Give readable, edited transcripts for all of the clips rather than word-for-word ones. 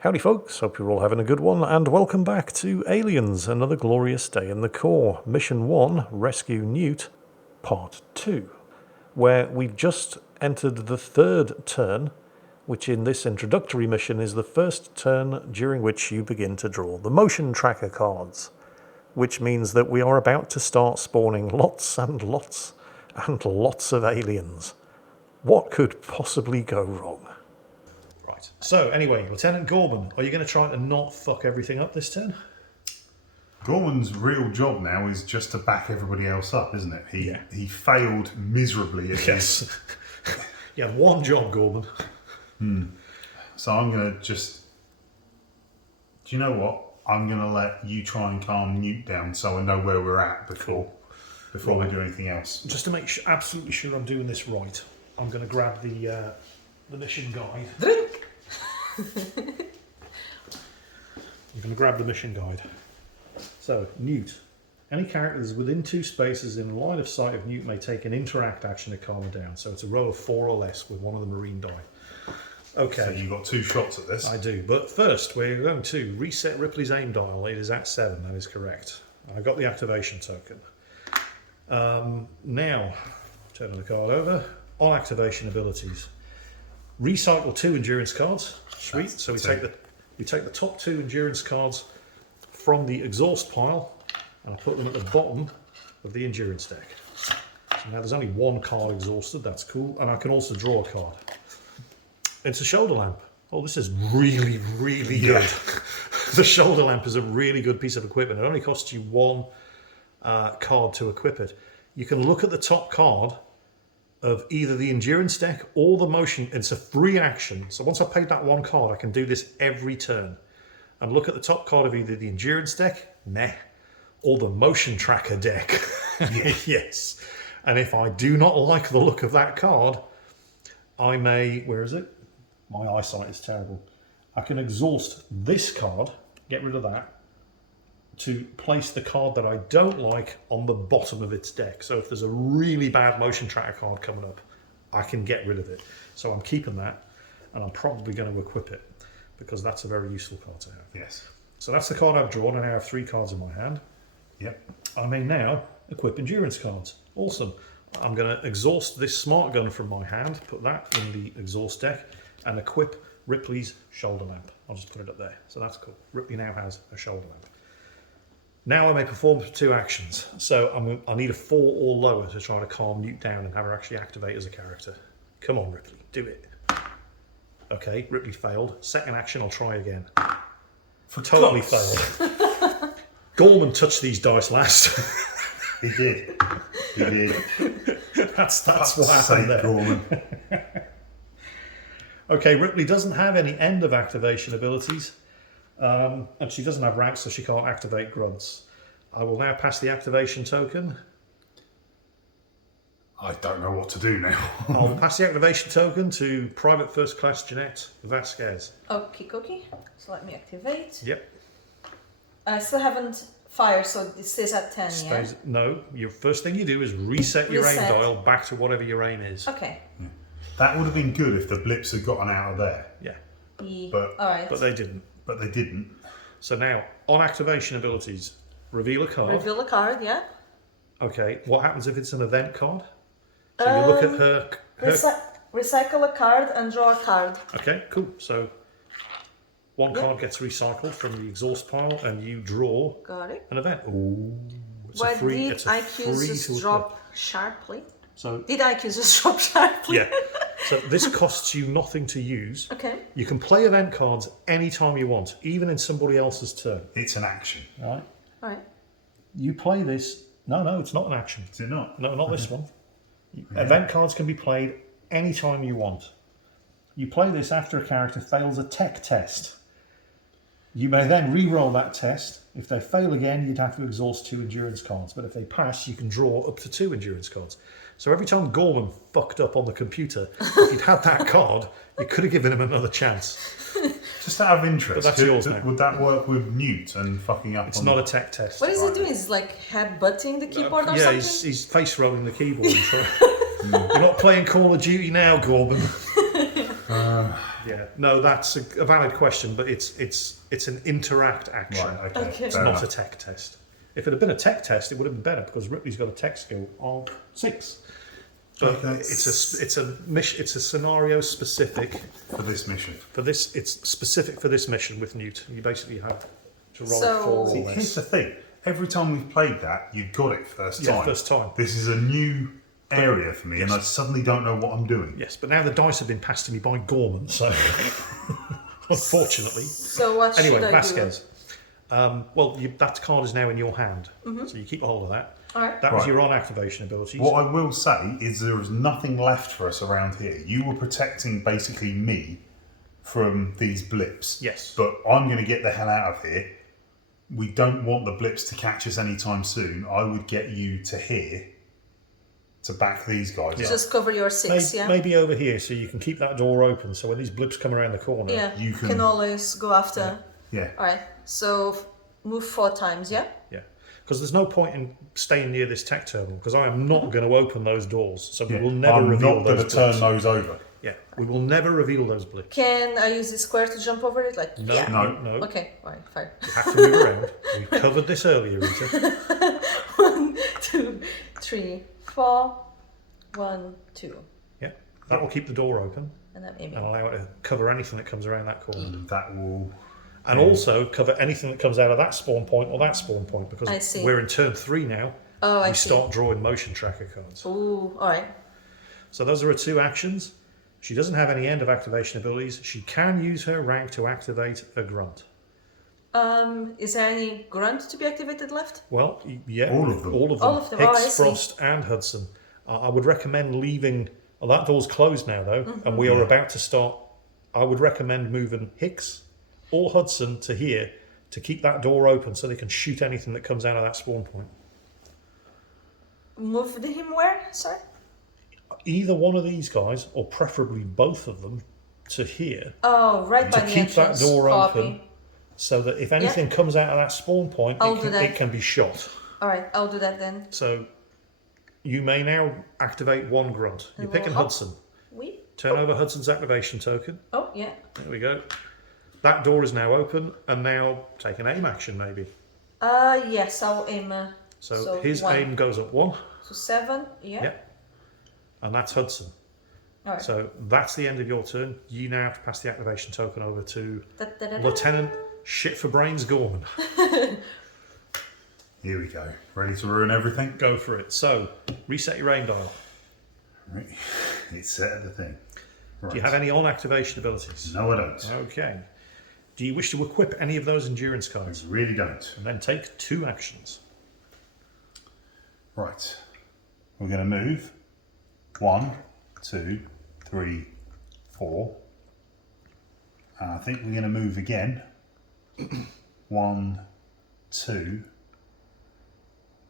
Howdy folks, hope you're all having a good one, and welcome back to Aliens, Another Glorious Day in the Core, Mission 1, Rescue Newt, Part 2, where we've just entered the third turn, which in this introductory mission is the first turn during which you begin to draw the motion tracker cards, which means that we are about to start spawning lots and lots and lots of aliens. What could possibly go wrong? Right. So, anyway, Lieutenant Gorman, are you going to try to not fuck everything up this turn? Gorman's real job now is just to back everybody else up, isn't it? He failed miserably at Yes. You had one job, Gorman. So I'm going to just... Do you know what? I'm going to let you try and calm Newt down so I know where we're at before we do anything else. Just to make absolutely sure I'm doing this right, I'm going to grab the mission guide. Drink! I'm going to grab the mission guide. So, Newt. Any characters within 2 spaces in line of sight of Newt may take an interact action to calm him down. So it's a row of 4 or less with one of the marine die. Okay. So you've got 2 shots at this. I do. But first, we're going to reset Ripley's aim dial. It is at 7. That is correct. I got the activation token. Now, turning the card over. On activation abilities. Recycle 2 endurance cards. Sweet. So we take the top 2 endurance cards from the exhaust pile and I put them at the bottom of the endurance deck. So now there's only 1 card exhausted. That's cool. And I can also draw a card. It's a shoulder lamp. Oh, this is really, really good. The shoulder lamp is a really good piece of equipment. It only costs you 1 card to equip it. You can look at the top card of either the endurance deck or the motion. It's a free action. So once I've paid that 1 card, I can do this every turn. And look at the top card of either the endurance deck, meh, or the motion tracker deck. Yes. And if I do not like the look of that card, I may, where is it? My eyesight is terrible. I can exhaust this card, get rid of that, to place the card that I don't like on the bottom of its deck. So if there's a really bad motion tracker card coming up, I can get rid of it. So I'm keeping that, and I'm probably going to equip it, because that's a very useful card to have. Yes. So that's the card I've drawn, and I have 3 cards in my hand. Yep. I may now equip endurance cards. Awesome. I'm going to exhaust this smart gun from my hand, put that in the exhaust deck, and equip Ripley's shoulder lamp. I'll just put it up there. So that's cool. Ripley now has a shoulder lamp. Now I may perform 2 actions. So I need a 4 or lower to try to calm Newt down and have her actually activate as a character. Come on, Ripley, do it. Okay, Ripley failed. Second action, I'll try again. Totally failed. Gorman touched these dice last. He did. He did. That's what happened there. Gorman. Okay, Ripley doesn't have any end of activation abilities. And she doesn't have ranks, so she can't activate grunts. I will now pass the activation token. I don't know what to do now. I'll pass the activation token to Private First Class Jeanette Vasquez. Okie dokie. So let me activate. Yep. I still haven't fired, so it stays at 10, yeah? No, your first thing you do is reset your aim Reset. dial back to whatever your aim is. Okay. That would have been good if the blips had gotten out of there. Yeah, Alright. but they didn't. But they didn't. So now, on activation abilities, reveal a card. Reveal a card, yeah? Okay, what happens if it's an event card? So you look at her... Recycle a card and draw a card. Okay, cool. So 1 card gets recycled from the exhaust pile and you draw Got it. an event. Ooh, Why did IQ just drop sharply? So, Did IQ just drop sharply? yeah. So this costs you nothing to use. Okay. You can play event cards anytime you want, even in somebody else's turn. It's an action. Right? Alright. You play this... No, it's not an action. Is it not? No, not this one. Event cards can be played anytime you want. You play this after a character fails a tech test. You may then re-roll that test. If they fail again, you'd have to exhaust 2 endurance cards. But if they pass, you can draw up to 2 endurance cards. So every time Gorman fucked up on the computer, if he'd had that card, you could have given him another chance. Just out of interest, But that's yours now. would that work with Newt and fucking up? It's not a tech test. What is he doing? Is he like headbutting the keyboard or Yeah, something? he's face rolling the keyboard. You're not playing Call of Duty now, Gorman. Yeah, no, that's a valid question, but it's an interact action, Right, okay. Okay. fair not enough. a tech test. If it had been a tech test, it would have been better because Ripley's got a tech skill of 6. But Okay. it's a scenario specific For this mission. for this. It's specific for this mission with Newt. You basically have to roll So- 4 See, or here's less. the thing. Every time we've played that, you got it first Yeah, time. first time. This is a new area for me, and I suddenly don't know what I'm doing. Yes, but now the dice have been passed to me by Gorman, so unfortunately. So what Anyway, should I Vasquez. That card is now in your hand, so you keep a hold of that. do? Alright. That was Right. your on activation abilities. What I will say is there is nothing left for us around here. You were protecting basically me from these blips. Yes. But I'm going to get the hell out of here. We don't want the blips to catch us anytime soon. I would get you to here to back these guys up. Just cover your 6, yeah? Maybe over here, so you can keep that door open. So when these blips come around the corner, Yeah, You you can- can always go after. Yeah. Alright, so move 4 times, yeah? yeah. Because there's no point in staying near this tech terminal because I am not going to open those doors. So we Yeah. will never I'm reveal not going those to turn blips. those over. Yeah, we will never reveal those blips. Can I use the square to jump over it? Like, No, yeah. No. no. Okay, alright, fine. You have to move around. We covered this earlier, Rita. 1, 2, 3, 4. 1, 2. Yeah, that will keep the door open And I'm aiming. and allow it to cover anything that comes around that corner. And that will... And also cover anything that comes out of that spawn point or that spawn point because I see. we're in turn 3 now. Oh, I we see. start drawing motion tracker cards. Ooh, alright. So those are her 2 actions. She doesn't have any end of activation abilities. She can use her rank to activate a grunt. Is there any grunt to be activated left? Well, yeah, All of them. All of them. All of them. Oh, I Hicks, see. Frost, and Hudson. I would recommend leaving. Well, that door's closed now, though, and we are about to start. I would recommend moving Hicks or Hudson to here to keep that door open so they can shoot anything that comes out of that spawn point. Move him where? Sorry? Either one of these guys, or preferably both of them, to here Oh, right by to the keep that entrance. door Copy. open, so that if anything comes out of that spawn point, I'll do that. it can be shot. Alright, I'll do that then. So you may now activate 1 grunt. You're And picking we'll- Hudson. We? Turn over Hudson's activation token. Oh, yeah. There we go. That door is now open, and now take an aim action maybe. Yes, I'll aim. So his 1. aim goes up 1. So 7, yeah. Yep. And that's Hudson. Alright. So that's the end of your turn. You now have to pass the activation token over to Da-da-da-da. Lieutenant Shit for Brains Gorman. Here we go. Ready to ruin everything? Go for it. So reset your aim dial. Right. It's set at the thing. Right. Do you have any on activation abilities? No, I don't. Okay. Do you wish to equip any of those endurance I cards? really don't. And then take 2 actions. Right. We're going to move 1, 2, 3, 4. And I think we're going to move again 1, 2,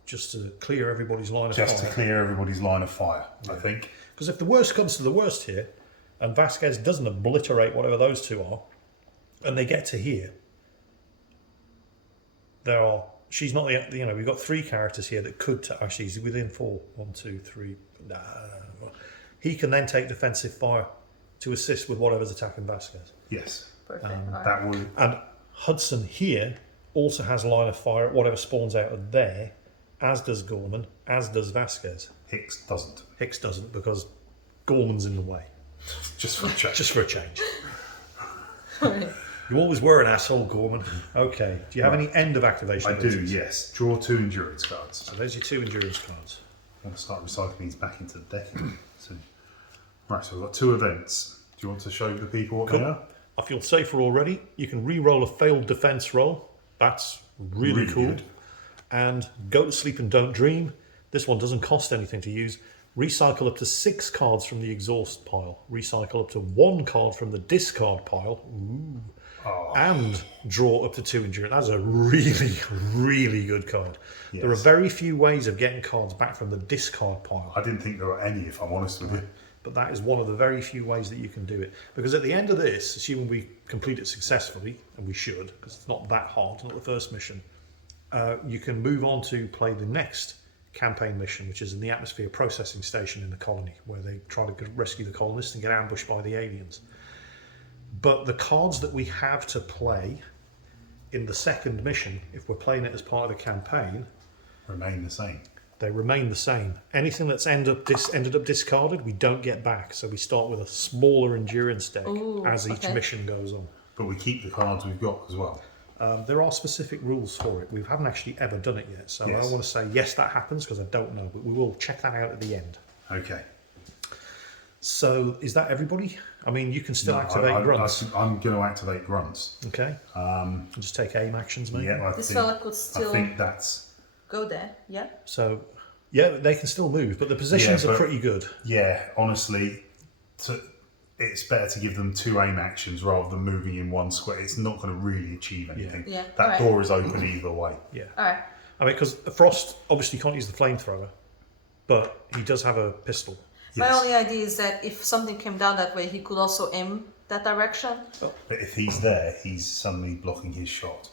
Just to clear everybody's line of just to fire. clear everybody's line of fire, I think. Because if the worst comes to the worst here, and Vasquez doesn't obliterate whatever those 2 are, and they get to here, she's not the, we've got 3 characters here that could, actually he's within 4, 1, 2, 3, he can then take defensive fire to assist with whatever's attacking Vasquez. Yes. Perfect. Alright. That would... And Hudson here also has line of fire at whatever spawns out of there, as does Gorman, as does Vasquez. Hicks doesn't. Hicks doesn't because Gorman's in the way. Just for a check. Just for a change. You always were an asshole, Gorman. Okay. Do you have any end of activation? I do, abilities? yes. Draw 2 endurance cards. So there's your 2 endurance cards. I'm going to start recycling these back into the deck. Right, so we've got 2 events. Do you want to show the people what they are? I feel safer already. You can re-roll a failed defense roll. That's really cool. Good. And go to sleep and don't dream. This one doesn't cost anything to use. Recycle up to 6 cards from the exhaust pile. Recycle up to 1 card from the discard pile. Ooh. Oh. And draw up to 2 endurance. That's a really, really good card. Yes. There are very few ways of getting cards back from the discard pile. I didn't think there were any, if I'm honest with you. But that is one of the very few ways that you can do it. Because at the end of this, assuming we complete it successfully, and we should, because it's not that hard, not the first mission, you can move on to play the next campaign mission, which is in the atmosphere processing station in the colony, where they try to rescue the colonists and get ambushed by the aliens. But the cards that we have to play in the second mission, if we're playing it as part of the campaign, remain the same. They remain the same. Anything that's ended up discarded, we don't get back. So we start with a smaller endurance deck as each mission goes on. But we keep the cards we've got as well. There are specific rules for it. We haven't actually ever done it yet. So I don't want to say yes, that happens, because I don't know. But we will check that out at the end. Okay. So is that everybody? I mean, you can still activate grunts. I'm going to activate grunts. Okay. Just take aim actions, maybe. Yeah, This fella could still I think that's... go there, yeah? So, yeah, they can still move, but the positions are pretty good. Yeah, honestly, it's better to give them 2 aim actions rather than moving in one square. It's not going to really achieve anything. Yeah. That door is open either way. Yeah. All right. I mean, because Frost obviously can't use the flamethrower, but he does have a pistol. My only idea is that if something came down that way, he could also aim that direction. But if he's there, he's suddenly blocking his shot.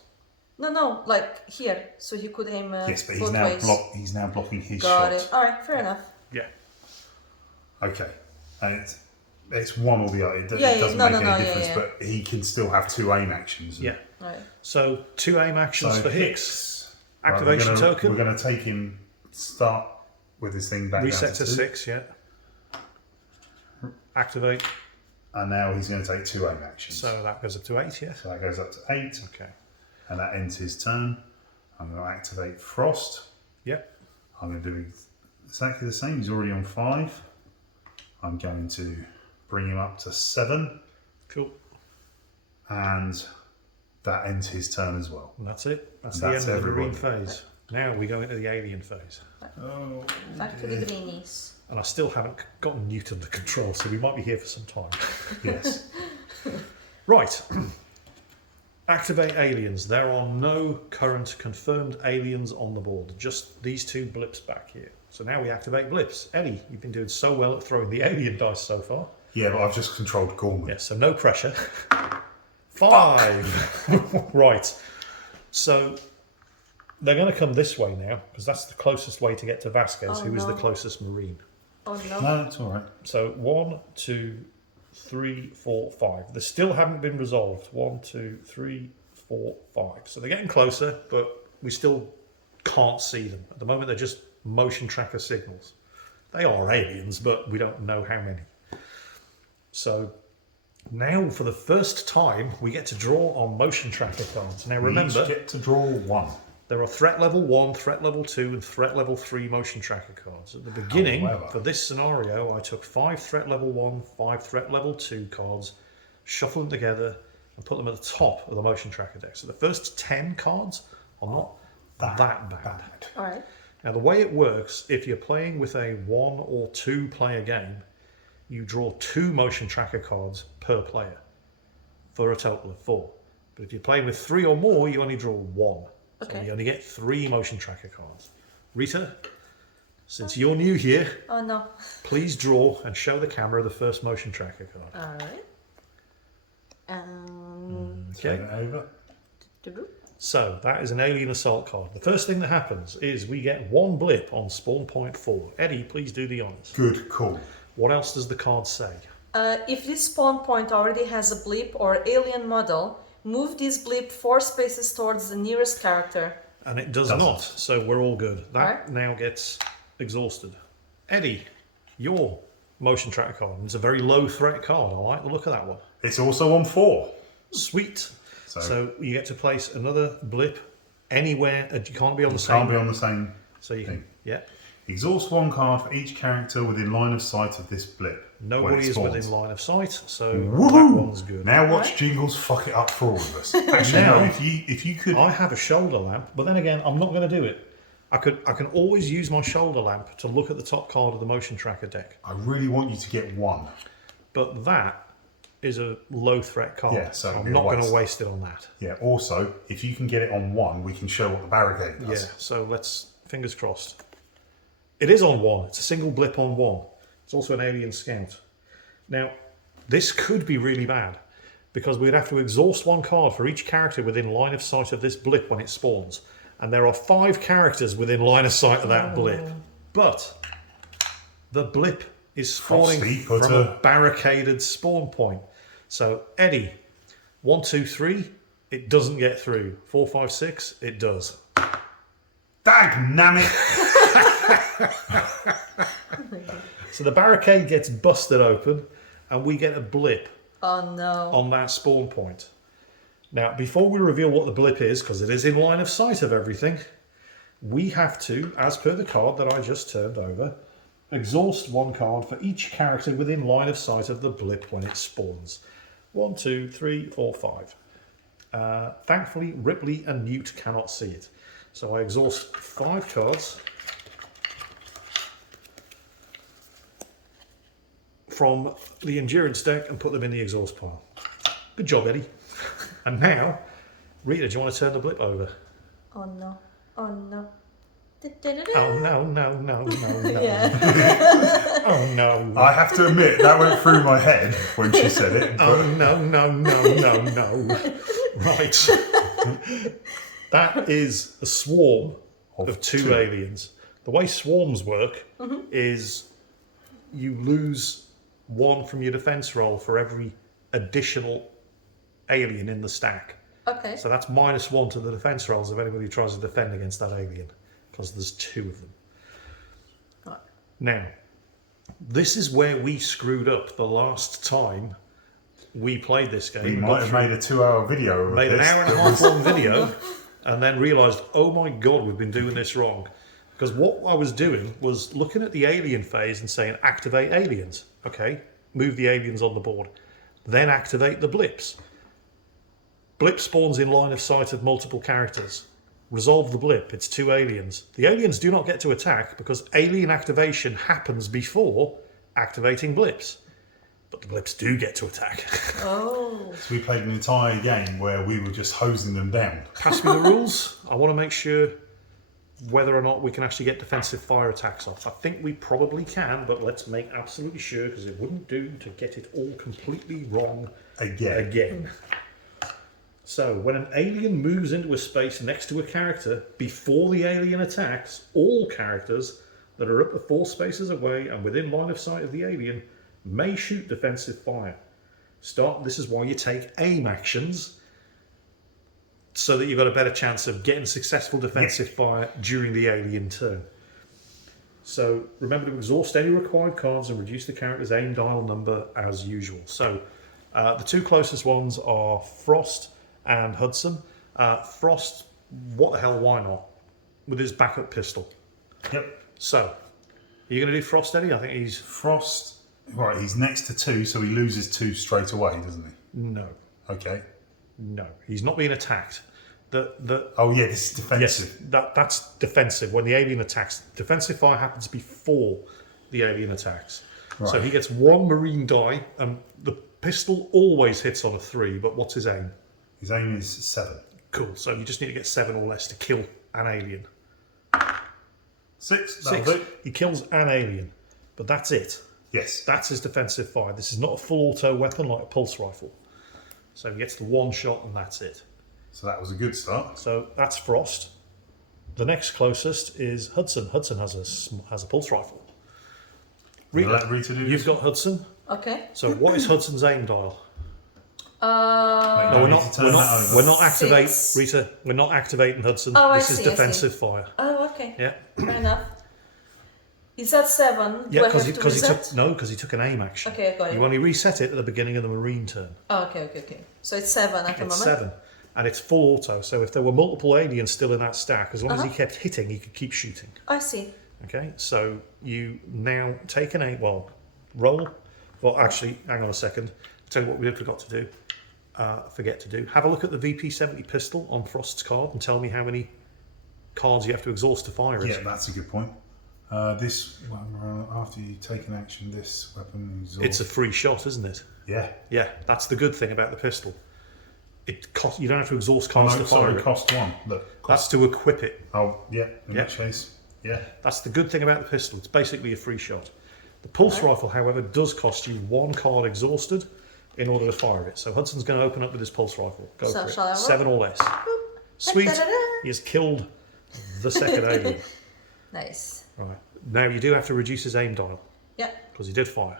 No, like here, so he could aim Yes, but both ways. he's now blocking his Got shot. it. All right, fair enough. Yeah. Okay, and it's one or the other. It Yeah, doesn't no, make no, any yeah, difference. yeah. But he can still have 2 aim actions. Yeah. All right. So 2 aim actions for Hicks. Activation Right, token. We're going to take him. Start with this thing back. Reset down to 2. 6. Yeah. Activate. And now he's going to take 2 aim actions. So that goes up to 8. Yeah. So that goes up to 8. Okay. And that ends his turn. I'm going to activate Frost. Yep. I'm going to do exactly the same. He's already on 5. I'm going to bring him up to 7. Cool. And that ends his turn as well. And that's it. That's And the that's end of the marine everybody. phase. Now we go into the alien phase. Oh, Back to the greenies. And I still haven't gotten Newt under control, so we might be here for some time. yes. Right. Activate aliens. There are no current confirmed aliens on the board. Just these 2 blips back here. So now we activate blips. Eddie, you've been doing so well at throwing the alien dice so far. Yeah, but I've just controlled Gorman. Yeah, so no pressure. 5. Right. So they're going to come this way now, because that's the closest way to get to Vasquez, who is the closest marine. Oh no. No, that's all right. So 1, 2, 3, 4, 5. They still haven't been resolved. 1, 2, 3, 4, 5. So they're getting closer, but we still can't see them. At the moment, they're just motion tracker signals. They are aliens, but we don't know how many. So now, for the first time, we get to draw on motion tracker cards. Now remember, we each get to draw 1. there are threat level 1, threat level 2, and threat level 3 motion tracker cards. At the beginning, However, for this scenario, I took 5 threat level 1, 5 threat level 2 cards, shuffled them together, and put them at the top of the motion tracker deck. So the first 10 cards are not that bad. All right. Now, the way it works, if you're playing with a 1 or 2 player game, you draw 2 motion tracker cards per player for a total of 4. But if you're playing with 3 or more, you only draw 1. Okay. So you only get 3 motion tracker cards. Rita, since you're new here, Oh no. please draw and show the camera the first motion tracker card. All right. Okay. Turn it over. So that is an alien assault card. The first thing that happens is we get 1 blip on spawn point 4. Eddie, please do the honours. Good call. What else does the card say? If this spawn point already has a blip or alien model, move this blip 4 spaces towards the nearest character. And it does not, so we're all good. That now gets exhausted. Eddie, your motion tracker card. It's a very low threat card. I like the look of that one. It's also on 4. Sweet. So you get to place another blip anywhere. You can't be on the same. Can't be on the same So you thing. can, yeah. Exhaust 1 card for each character within line of sight of this blip. Nobody is within line of sight, so Woohoo! that one's good. Now watch Jingles fuck it up for all of us. Actually, Now- no. If you could, I have a shoulder lamp, but then again, I'm not going to do it. I can always use my shoulder lamp to look at the top card of the motion tracker deck, I really want you to get 1. but that is a low threat card. Yeah, so it'd I'm be a not going to waste. waste it on that. Yeah. Also, if you can get it on 1, we can show what the barricade does. Yeah, so let's, fingers crossed. It is on 1. It's a single blip on 1. It's also an alien scout. Now, this could be really bad, because we'd have to exhaust 1 card for each character within line of sight of this blip when it spawns. And there are 5 characters within line of sight of that blip. But the blip is spawning Frosty put from a barricaded spawn point. So Eddie, 1, 2, 3, it doesn't get through. 4, 5, 6, it does. Dagnammit! So the barricade gets busted open, and we get a blip Oh no. on that spawn point. Now, before we reveal what the blip is, because it is in line of sight of everything, we have to, as per the card that I just turned over, exhaust one card for each character within line of sight of the blip when it spawns. 1, 2, 3, 4, 5. Thankfully, Ripley and Newt cannot see it. So I exhaust 5 cards from the endurance deck and put them in the exhaust pile. Good job, Eddie. And now, Rita, do you want to turn the blip over? Oh no. Oh no. Oh no, no, no, no, no. Yeah. Oh no. I have to admit, that went through my head when she said it. Oh no, no, no, no, no. Right. That is a swarm of two aliens. The way swarms work is you lose 1 from your defense roll for every additional alien in the stack. Okay. So that's -1 to the defense rolls of anybody who tries to defend against that alien, because there's 2 of them. Right. Now, this is where we screwed up the last time we played this game. We might have made a 2-hour video of Made an this. hour and a half long video, and then realised, oh my god, we've been doing this wrong. Because what I was doing was looking at the alien phase and saying, activate aliens. Okay, move the aliens on the board. Then activate the blips. Blip spawns in line of sight of multiple characters. Resolve the blip, it's 2 aliens. The aliens do not get to attack because alien activation happens before activating blips. But the blips do get to attack. Oh. So we played an entire game where we were just hosing them down. Pass me the rules. I want to make sure whether or not we can actually get defensive fire attacks off. I think we probably can, but let's make absolutely sure, because it wouldn't do to get it all completely wrong again. So, when an alien moves into a space next to a character, before the alien attacks, all characters that are up to 4 spaces away and within line of sight of the alien may shoot defensive fire. This is why you take aim actions, so that you've got a better chance of getting successful defensive fire during the alien turn. So remember to exhaust any required cards and reduce the character's aim dial number as usual. So the 2 closest ones are Frost and Hudson. Frost, what the hell, why not? With his backup pistol. Yep. So, are you going to do Frost, Eddie? I think he's... Frost, right, he's next to 2, so he loses 2 straight away, doesn't he? No. Okay. No. He's not being attacked. Oh yeah, this is defensive. Yes, that's defensive. When the alien attacks, defensive fire happens before the alien attacks. Right. So he gets 1 marine die, and the pistol always hits on a 3, but what's his aim? His aim is 7. Cool, so you just need to get 7 or less to kill an alien. 6, 6. that'll do. He kills an alien, but that's it. Yes. That's his defensive fire. This is not a full auto weapon like a pulse rifle. So he gets the 1 shot and that's it. So that was a good start. So that's Frost. The next closest is Hudson. Hudson has a pulse rifle. Let Rita do You've this? got Hudson. Okay. So what is Hudson's aim dial? No, We're not activating 6. Rita. We're not activating Hudson. Oh, this I is see, I defensive fire. Oh, okay. Yeah. Fair enough. Is that 7? Yeah, because he took an aim action. Okay, I got it. You only reset it at the beginning of the marine turn. Oh, okay. So it's 7 at the moment. It's 7, and it's full auto. So if there were multiple aliens still in that stack, as long as he kept hitting, he could keep shooting. I see. Okay, so you now take an aim. Well, roll. Well, actually, hang on a second. I'll tell you what we forgot to do. Forget to do. Have a look at the VP70 pistol on Frost's card and tell me how many cards you have to exhaust to fire it. Yeah, that's a good point. This one, after you take an action, this weapon is. It's a free shot, isn't it? Yeah. Yeah, that's the good thing about the pistol. It cost. You don't have to exhaust Oh, cards no, to fire sorry, it. cost 1. Look. That's to equip it. Oh, yeah. In Yeah. that case, yeah. That's the good thing about the pistol. It's basically a free shot. The pulse rifle, however, does cost you 1 card exhausted in order to fire it. So Hudson's going to open up with his pulse rifle. Go So for shall I it. roll? 7 or less. Sweet. Da-da-da. He has killed the second alien. Nice. Right. Now you do have to reduce his aim dial Yeah. because he did fire.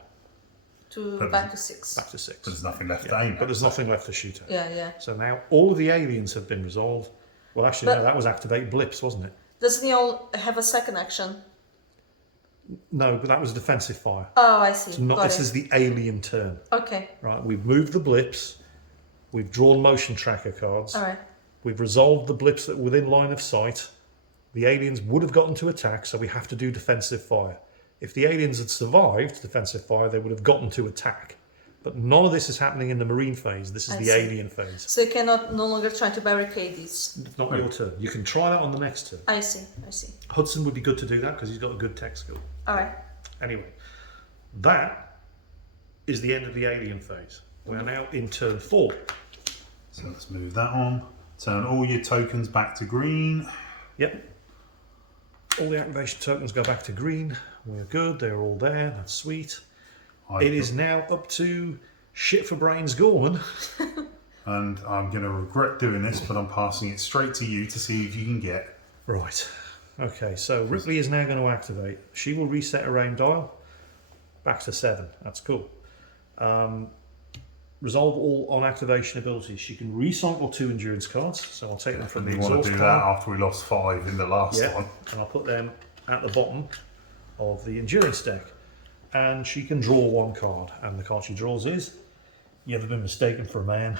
to back to 6. Back to 6. But there's nothing left to aim at. But there's nothing left to shoot at. Yeah. So now all of the aliens have been resolved. Well, actually, no, that was activate blips, wasn't it? Doesn't he all have a second action? No, but that was defensive fire. Oh, I see. It's not, Got this it. is the alien turn. Okay. Right, we've moved the blips. We've drawn motion tracker cards. All right. We've resolved the blips that were within line of sight. The aliens would have gotten to attack, so we have to do defensive fire. If the aliens had survived defensive fire, they would have gotten to attack. But none of this is happening in the marine phase. This is I the see. alien phase. So you cannot no longer try to barricade these. It's not your turn. You can try that on the next turn. I see. Hudson would be good to do that because he's got a good tech skill. All right. Anyway, that is the end of the alien phase. We are now in turn 4. So let's move that on. Turn all your tokens back to green. Yep. All the activation tokens go back to green. We're good. They're all there. That's sweet. It is now up to shit for brains Gorman. And I'm going to regret doing this, but I'm passing it straight to you to see if you can get. Right. Okay, so Ripley is now going to activate. She will reset her aim dial back to 7. That's cool. Resolve all on activation abilities. She can recycle 2 endurance cards, so I'll take them from the You exhaust want to do pile. that after we lost 5 in the last one. And I'll put them at the bottom of the endurance deck. And she can draw 1 card, and the card she draws is, "You ever been mistaken for a man?"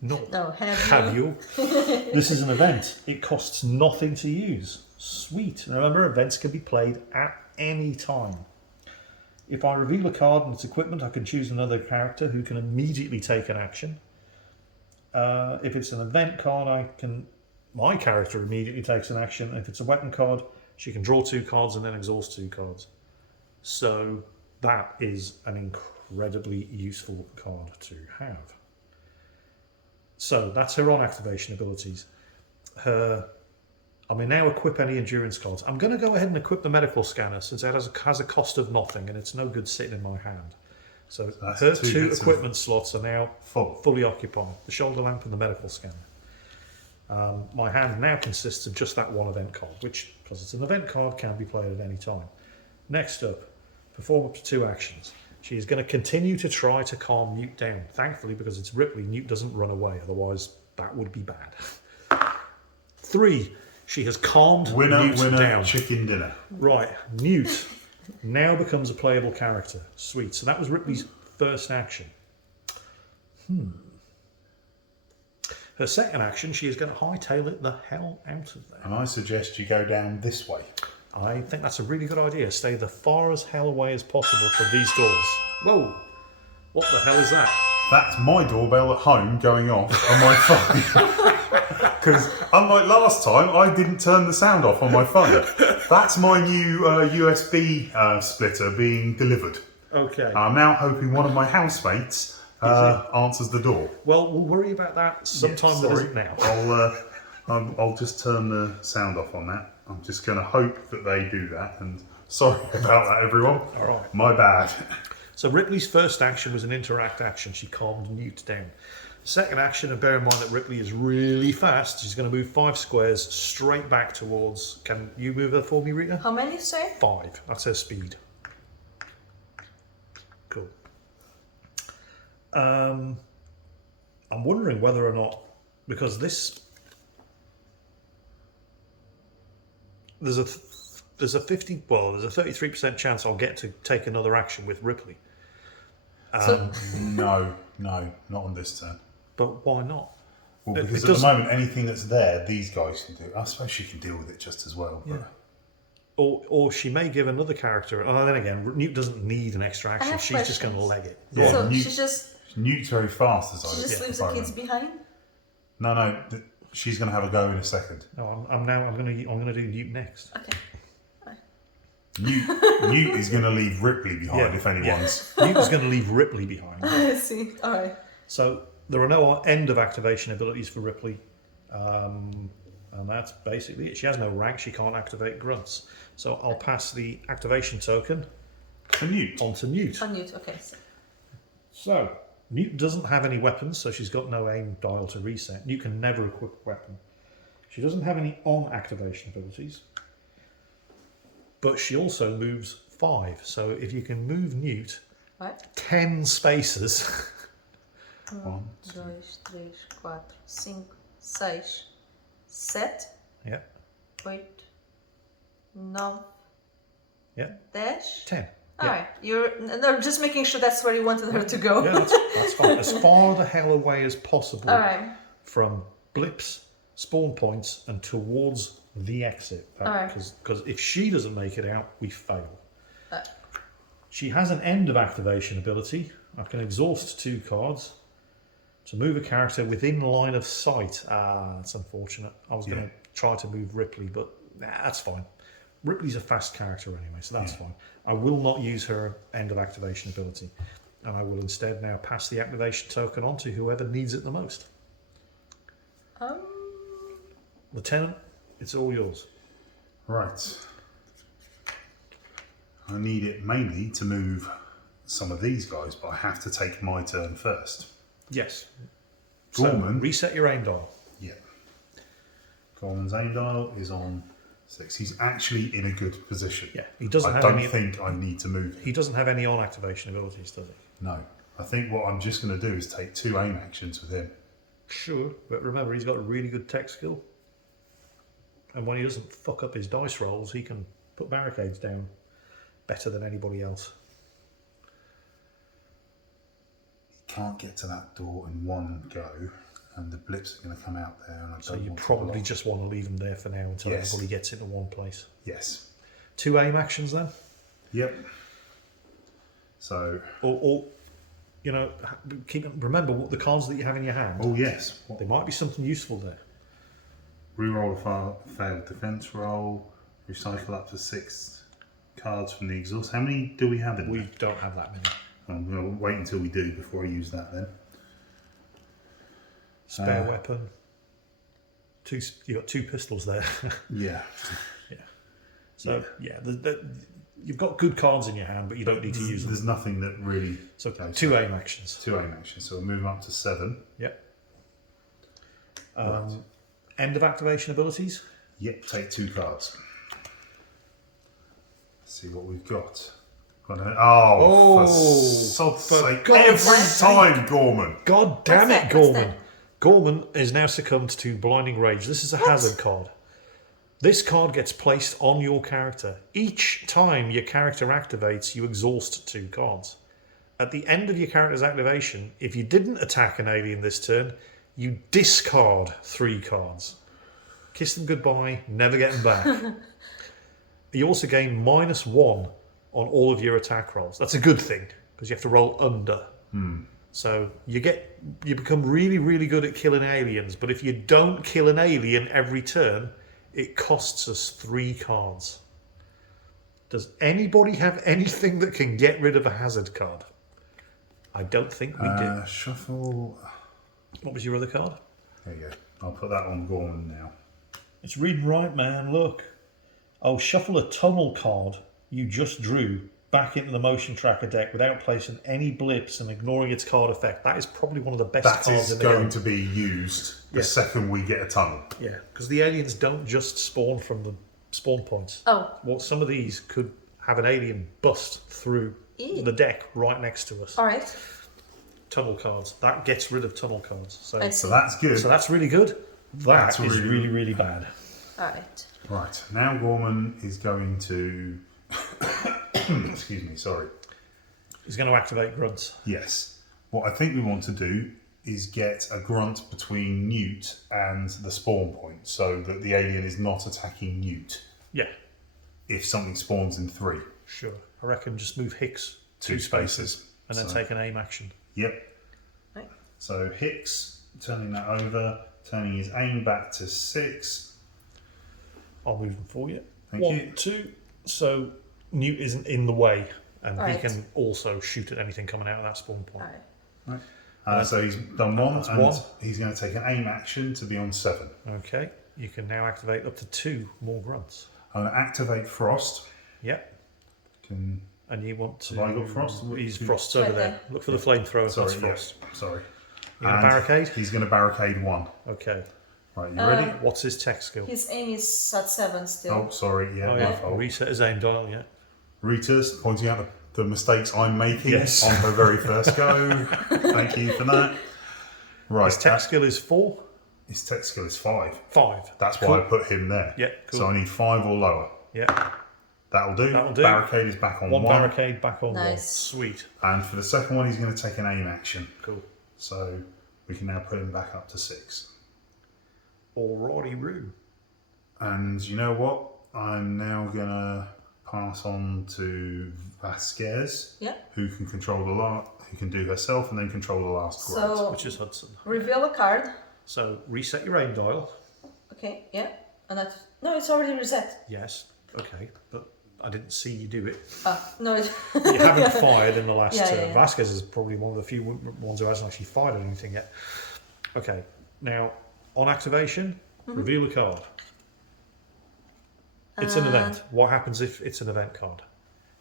No. No, Have you? This is an event. It costs nothing to use. Sweet. And remember, events can be played at any time. If I reveal a card and its equipment, I can choose another character who can immediately take an action. If it's an event card, my character immediately takes an action. If it's a weapon card, she can draw 2 cards and then exhaust 2 cards. So that is an incredibly useful card to have. So that's her on activation abilities. I may now equip any endurance cards. I'm going to go ahead and equip the medical scanner since it has a cost of nothing and it's no good sitting in my hand. So that's her 2 2 bits of equipment slots are now full. fully occupied. The shoulder lamp and the medical scanner. My hand now consists of just that 1 event card, which, because it's an event card, can be played at any time. Next up, perform up to 2 actions. She is going to continue to try to calm Newt down. Thankfully, because it's Ripley, Newt doesn't run away. Otherwise, that would be bad. 3, she has calmed Newt down. Chicken dinner. Right, Newt now becomes a playable character. Sweet. So that was Ripley's first action. Her second action, she is going to hightail it the hell out of there. And I suggest you go down this way. I think that's a really good idea. Stay the far as hell away as possible from these doors. Whoa! What the hell is that? That's my doorbell at home going off on my phone. Because unlike last time, I didn't turn the sound off on my phone. That's my new USB splitter being delivered. Okay. I'm now hoping one of my housemates answers the door. Well, we'll worry about that sometime that isn't now. I'll just turn the sound off on that. I'm just going to hope that they do that. And sorry about that, everyone. All right. My bad. So Ripley's first action was an interact action. She calmed Newt down. Second action, and bear in mind that Ripley is really fast. She's going to move 5 squares straight back towards... Can you move her for me, Rita? How many, say? 5. That's her speed. Cool. I'm wondering whether or not... Because this... There's a 33% chance I'll get to take another action with Ripley. No, not on this turn. But why not? Well, because at the moment, anything that's there, these guys can do. I suppose she can deal with it just as well. But... Yeah. Or she may give another character. Oh, then again, Newt doesn't need an extra action. She's just going to leg it. Yeah, So Newt's very fast, as she just leaves the kids behind? No, she's going to have a go in a second. No, I'm going to do Newt next. Okay. Newt is going to leave Ripley behind if anyone's. Newt is going to leave Ripley behind. I see. All right. So there are no end of activation abilities for Ripley. And that's basically it. She has no rank. She can't activate grunts. So I'll pass the activation token to Newt. On to Newt. On Newt, okay. So Newt doesn't have any weapons, so she's got no aim dial to reset. Newt can never equip a weapon. She doesn't have any on activation abilities. But she also moves 5. So if you can move Newt What? 10 spaces. 1, 2, 3, 4, 5, 6, 7, Yeah, 8, 9, yeah, 10. 10. Alright, no, just making sure that's where you wanted her to go. Yeah, that's fine. As far the hell away as possible Alright, from blips, spawn points, and towards the exit. Alright. Because if she doesn't make it out, we fail. Uh. She has an end of activation ability. I can exhaust 2 cards to move a character within line of sight. Ah, that's unfortunate. I was going to try to move Ripley, but that's fine. Ripley's a fast character anyway, so that's fine. I will not use her end of activation ability, and I will instead now pass the activation token on to whoever needs it the most. Lieutenant, it's all yours. Right. I need it mainly to move some of these guys, but I have to take my turn first. Yes. Gorman. So reset your aim dial. Yeah. Gorman's aim dial is on 6. He's actually in a good position. Yeah, he doesn't I have don't any. think I need to move him. He doesn't have any on activation abilities, does he? No. I think what I'm just going to do is take 2 aim actions with him. Sure, but remember he's got a really good tech skill, and when he doesn't fuck up his dice rolls, he can put barricades down better than anybody else. He can't get to that door in one go, and the blips are going to come out there. And I So don't you want to probably block. just want to leave him there for now until Yes. everybody gets into one place. Yes. 2 aim actions then, Yep. So. or you know, remember what the cards that you have in your hand. Oh yes. There might be something useful there. Reroll a failed defense roll. Recycle up to 6 cards from the exhaust. How many do we have in We there? don't have that many. I'm going to wait until we do before I use that then. Spare weapon. You got 2 pistols there. Yeah. So you've got good cards in your hand, but you don't need to use them. There's nothing that really... So Okay, 2 aim actions. 2 aim actions. So we'll move up to 7. Yep. Right. End of activation abilities. Yep, take 2 cards. Let's see what we've got. For sod's sake. God's Every sake. time, Gorman! God damn What's it, that? What's Gorman. that? Gorman is now succumbed to Blinding Rage. This is a hazard card. This card gets placed on your character. Each time your character activates, you exhaust 2 cards. At the end of your character's activation, if you didn't attack an alien this turn, you discard 3 cards. Kiss them goodbye, never get them back. You also gain -1 on all of your attack rolls. That's a good thing, because you have to roll under. So you become really, really good at killing aliens, but if you don't kill an alien every turn, it costs us 3 cards. Does anybody have anything that can get rid of a hazard card? I don't think we do. Shuffle. What was your other card? There you go. I'll put that on Gorman now. It's reading right, man. Look. Oh, shuffle a tunnel card you just drew back into the motion tracker deck without placing any blips and ignoring its card effect. That is probably one of the best That cards is in the going game. to be used the Yeah. second we get a tunnel. Yeah, because the aliens don't just spawn from the spawn points. Oh. Well, some of these could have an alien bust through the deck right next to us. Alright. Tunnel cards. That gets rid of tunnel cards. I So see. that's good. So that's really good. That's That is really really, good. really bad. Alright. Right, now Gorman is going to... Excuse me, sorry. He's going to activate grunts. Yes. What I think we want to do is get a grunt between Newt and the spawn point so that the alien is not attacking Newt Yeah, if something spawns in 3. sure. I reckon just move Hicks 2 spaces. and then So- take an aim action. Yep. Right. So Hicks, turning that over, turning his aim back to 6. I'll move them for you. Thank 1, you. 2. So Newt isn't in the way, and he Right. can also shoot at anything coming out of that spawn point. Alright. So he's done 1, That's and 1. he's going to take an aim action to be on 7. Okay, you can now activate up to 2 more grunts. I'm going to activate Frost. Yep, Can... and you want to... Have I got Frost? He's Frost's over Right there. there. Look for the flamethrower. Sorry, That's Frost. yeah, sorry. You going to And barricade? He's going to barricade 1. Okay. Right, you ready? What's his tech skill? His aim is at 7 still. Oh, sorry, yeah, Oh, my yeah. fault. Reset his aim dial, yeah. Rita's pointing out the mistakes I'm making Yes. on her very first go. Thank you for that. Right. His tech skill is 4. His tech skill is 5. 5. That's why I put him there. Yeah, cool. So I need 5 or lower. Yeah. That'll do. That'll do. Barricade is back on 1. One barricade back on 1. Nice. Sweet. And for the second one, he's going to take an aim action. Cool. So we can now put him back up to 6. Alrighty, Roo. And you know what? I'm now going to pass on to Vasquez, Yeah. who can control who can do herself and then control the last grunt. So Which is Hudson. reveal a card. So reset your aim dial. Okay, yeah. And that's no, it's already reset. Yes. Okay. But I didn't see you do it. No, it You haven't fired in the last Yeah, turn. yeah, yeah. Vasquez is probably one of the few ones who hasn't actually fired anything yet. Okay. Now, on activation, Mm-hmm. reveal a card. It's an event. What happens if it's an event card?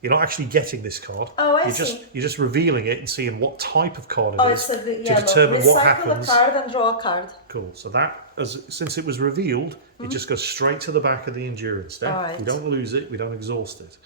You're not actually getting this card. Oh, I you're see. You're just revealing it and seeing what type of card it Oh, is it's a to yellow. determine Recycle what happens. a card and draw a card. Cool. So that, since it was revealed, it just goes straight to the back of the endurance deck. Alright. We don't lose it. We don't exhaust it.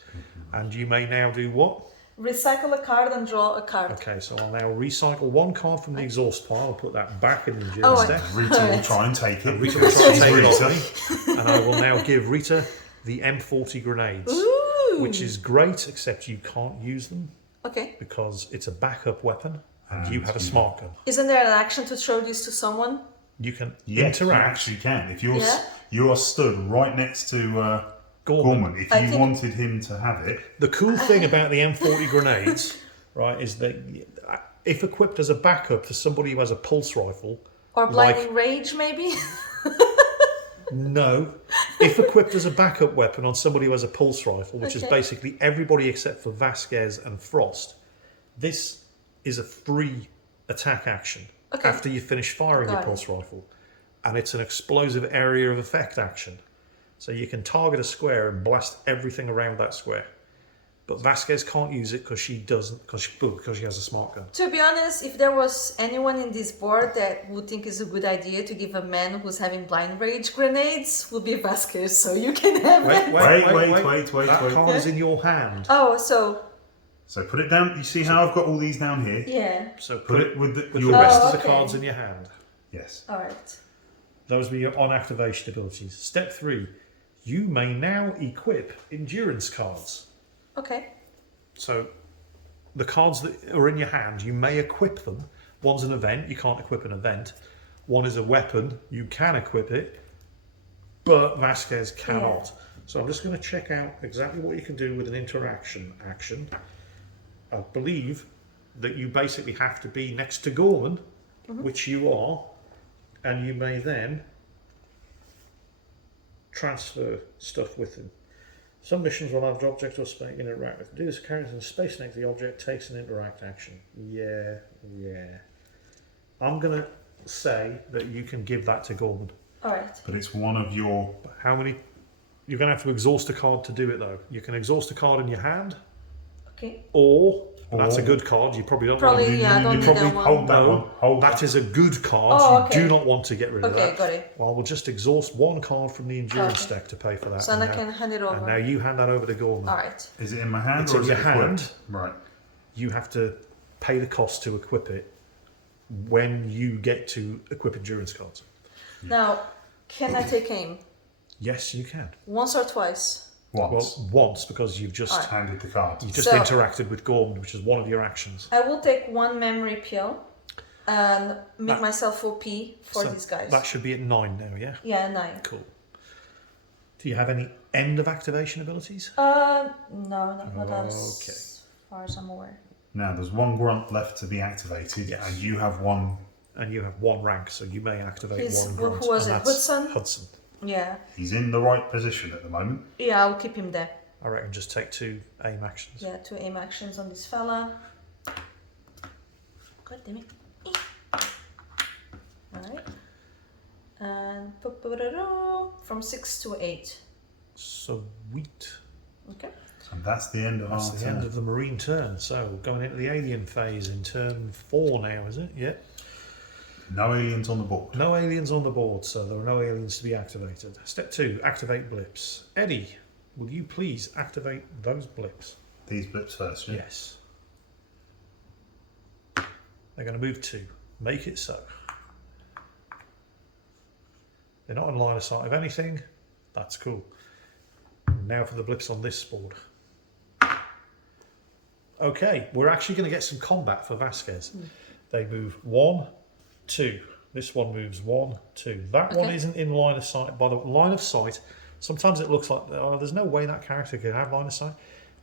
And you may now do what? Recycle a card and draw a card. Okay, so I'll now recycle 1 card from the exhaust pile. I'll put that back in the endurance Oh, deck. Rita will Alright. try and take it. Rita will try and take it Rita. off me. And I will now give Rita the M40 grenades, Ooh. which is great, except you can't use them Okay. because it's a backup weapon and you have a smart gun. Isn't there an action to throw this to someone? You can Yes, you interact. actually can. If you're Yeah. you are stood right next to Gorman, if I you think- wanted him to have it, The cool thing about the M40 grenades, right, is that if equipped as a backup to somebody who has a pulse rifle, Or Like- blinding rage, maybe? no. If equipped as a backup weapon on somebody who has a pulse rifle, which is Okay. basically everybody except for Vasquez and Frost, this is a free attack action Okay. after you finish firing your Got it. pulse rifle. And it's an explosive area of effect action. So you can target a square and blast everything around that square. But Vasquez can't use it because she doesn't, because she has a smart gun. To be honest, if there was anyone in this board that would think it's a good idea to give a man who's having blind rage grenades, would be Vasquez, so you can have it. Wait, That wait. card is in your hand. Oh, so, So put it down. You see how I've got all these down here? yeah. So Put it with with your the rest Oh, of the okay. cards in your hand. Yes. Alright. Those were your on-activation abilities. Step 3. You may now equip endurance cards. Okay. So the cards that are in your hand, you may equip them. One's an event, you can't equip an event. One is a weapon, you can equip it, but Vasquez cannot. So I'm just going to check out exactly what you can do with an interaction action. I believe that you basically have to be next to Gorman, which you are, and you may then transfer stuff with him. Some missions will have the object or space interact with. Do this character in space next to the object takes an interact action. Yeah. I'm going to say that you can give that to Gorman. Alright. But it's one of your. How many? You're going to have to exhaust a card to do it though. You can exhaust a card in your hand, Okay. or and that's a good card. You probably don't Probably, want to. yeah, I don't you need probably that one. hold that No, one. Hold that that. is a good card. Oh, You okay. do not want to get rid of Okay, that. got it. Well, we'll just exhaust 1 card from the endurance Okay. deck to pay for that. So and I now- can hand it over. And now you hand that over to Gorman. Alright. Is it in my hand It's or in is your it equipped? hand. Right. You have to pay the cost to equip it when you get to equip endurance cards. Now, can I take aim? Yes, you can. Once or twice? Once. Well, once because you've just Alright. Handed the card. you just So- interacted with Gorman, which is one of your actions. I will take 1 memory pill and make That- myself OP for So these guys. That should be at 9 now, yeah? Yeah, 9. Cool. Do you have any end of activation abilities? No, not Okay. as far as I'm aware. Now there's 1 grunt left to be activated, Yes. and you have 1. And you have 1 rank, so you may activate He's- 1 who grunt. was and it? that's Hudson? Hudson. Yeah. He's in the right position at the moment. Yeah, I'll keep him there. I reckon just take 2 aim actions. Yeah, 2 aim actions on this fella. God damn it. Alright. And from 6 to 8. Sweet. Okay. And that's the end of That's our the turn. end of the marine turn. So going into the alien phase in turn 4 now, is it? Yeah. No aliens on the board. No aliens on the board, so there are no aliens to be activated. Step 2, activate blips. Eddie, will you please activate those blips? these blips first, yeah? Yes. They're going to move 2. Make it so. They're not in line of sight of anything. That's cool. Now for the blips on this board. Okay, we're actually going to get some combat for Vasquez. They move 1, 2. This one moves 1, 2. That one isn't in line of sight. By the line of sight, sometimes it looks like, oh, there's no way that character can have line of sight.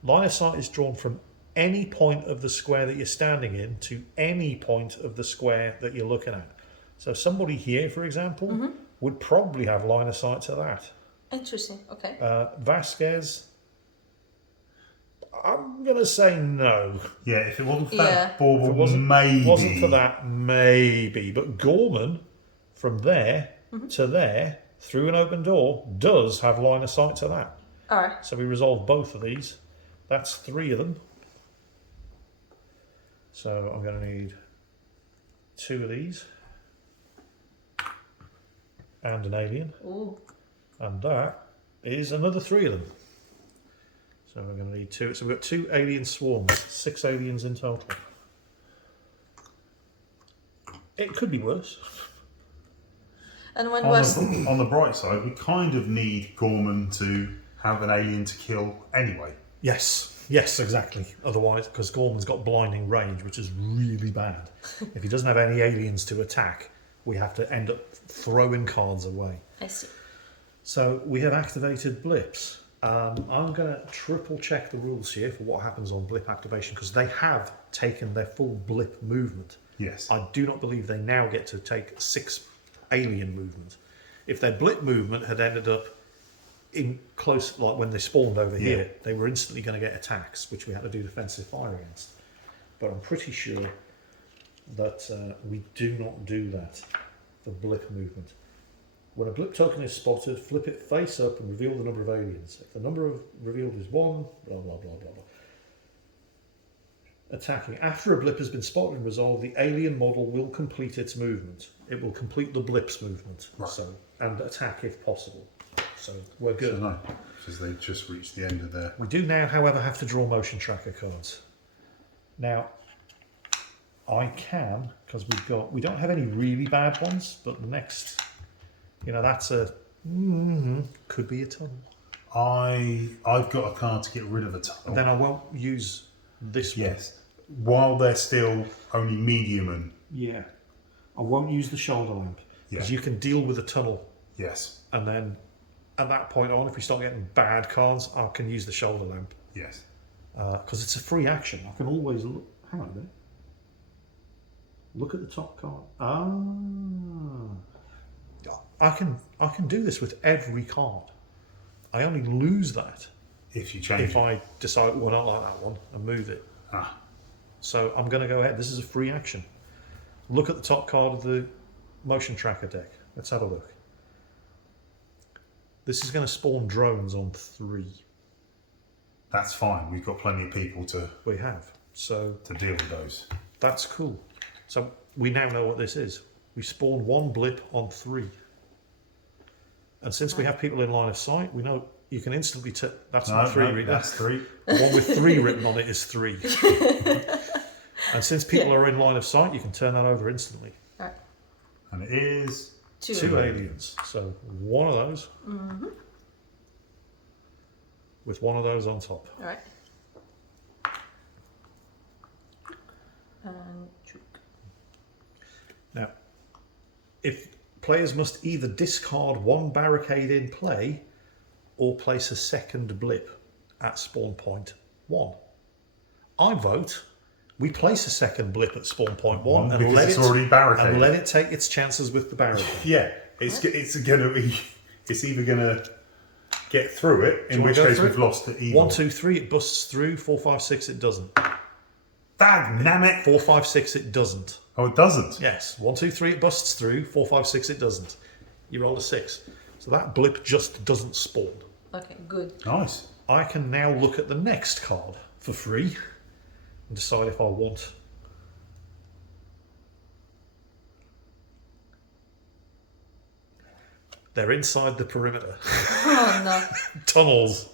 Line of sight is drawn from any point of the square that you're standing in to any point of the square that you're looking at. So somebody here, for example, would probably have line of sight to that. Interesting. Okay. Vasquez, I'm going to say no. Yeah, if it wasn't for that bauble, If it wasn't, maybe. wasn't for that, maybe. But Gorman, from there to there, through an open door, does have line of sight to that. All right. So we resolve both of these. That's 3 of them. So I'm going to need 2 of these. And an alien. Ooh. And that is another 3 of them. So we're going to need 2. So we've got 2 alien swarms, 6 aliens in total. It could be worse. And when On the bright side, we kind of need Gorman to have an alien to kill anyway. Yes, exactly. Otherwise, because Gorman's got blinding range, which is really bad. If he doesn't have any aliens to attack, we have to end up throwing cards away. I see. So we have activated blips. I'm going to triple check the rules here for what happens on blip activation, because they have taken their full blip movement. Yes. I do not believe they now get to take 6 alien movement. If their blip movement had ended up in close, like when they spawned over here, they were instantly going to get attacks, which we had to do defensive fire against. But I'm pretty sure that we do not do that for blip movement. When a blip token is spotted, flip it face up and reveal the number of aliens. If the number revealed is 1, blah, blah, blah, blah, blah. Attacking. After a blip has been spotted and resolved, the alien model will complete its movement. It will complete the blip's movement. Right. So, and attack if possible. So we're good. So no, because they just reached the end of their... We do now, however, have to draw motion tracker cards. Now, I can, because we don't have any really bad ones, but the next, that's could be a tunnel. I've got a card to get rid of a tunnel. And then I won't use this one. Yes. While they're still only medium and... Yeah. I won't use the shoulder lamp, because you can deal with a tunnel. Yes. And then, at that point on, if we start getting bad cards, I can use the shoulder lamp. Yes. Because it's a free action. I can always look. Hang on a minute. Look at the top card. I can do this with every card. I only lose that If you change if I decide, well, I don't like that one, and move it. So I'm going to go ahead. This is a free action. Look at the top card of the motion tracker deck. Let's have a look. This is going to spawn drones on 3. That's fine. We've got plenty of people to We have. So deal with those. that's cool. So we now know what this is. We spawn 1 blip on 3. And since we have people in line of sight, we know you can instantly that's not 3 reader. That's 3. The one with 3 written on it is 3. And since people are in line of sight, you can turn that over instantly. Right. And it is 2 aliens. So 1 of those with 1 of those on top. All right. And juke. Now, if players must either discard 1 barricade in play or place a second blip at spawn point 1. I vote we place a second blip at spawn point 1 and because let it's it already barricaded. and let it take its chances with the barricade. Yeah, it's gonna be. It's either gonna get through it, in which case we've lost the evil. 1, 2, 3, it busts through. 4, 5, 6, it doesn't. Dagnammit! 4, 5, 6, it doesn't. Oh, it doesn't. Yes, 1, 2, 3, it busts through. 4, 5, 6, it doesn't. You rolled a 6, so that blip just doesn't spawn. Okay, good. Nice. I can now look at the next card for free and decide if I want. They're inside the perimeter. Oh no. Tunnels.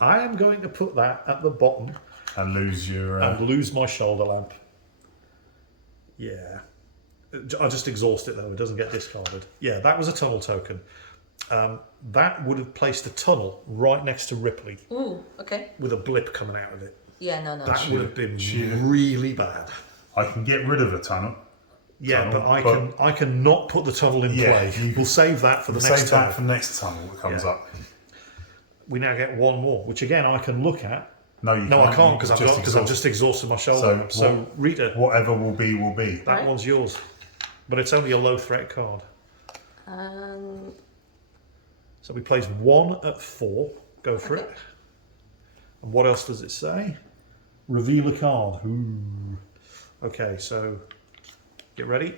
I am going to put that at the bottom And lose your... and lose my shoulder lamp. Yeah. I just exhaust it though, it doesn't get discarded. Yeah, that was a tunnel token. That would have placed a tunnel right next to Ripley Ooh, okay. with a blip coming out of it. Yeah, no. That would have been Shit. really bad. I can get rid of a tunnel. Yeah, Tunnel, but I can not put the tunnel in Yeah, play. We'll save that for the next Save tunnel. that for next tunnel that comes Yeah. up. We now get one more, which again I can look at. No, you No, can't. I can't You because just I've exhaust. just exhausted my shoulder. So Rita, Whatever will be, will be. that Right. one's yours. But it's only a low threat card. So we place 1 at 4. Go for it. And what else does it say? Reveal a card. Ooh. Okay, so get ready.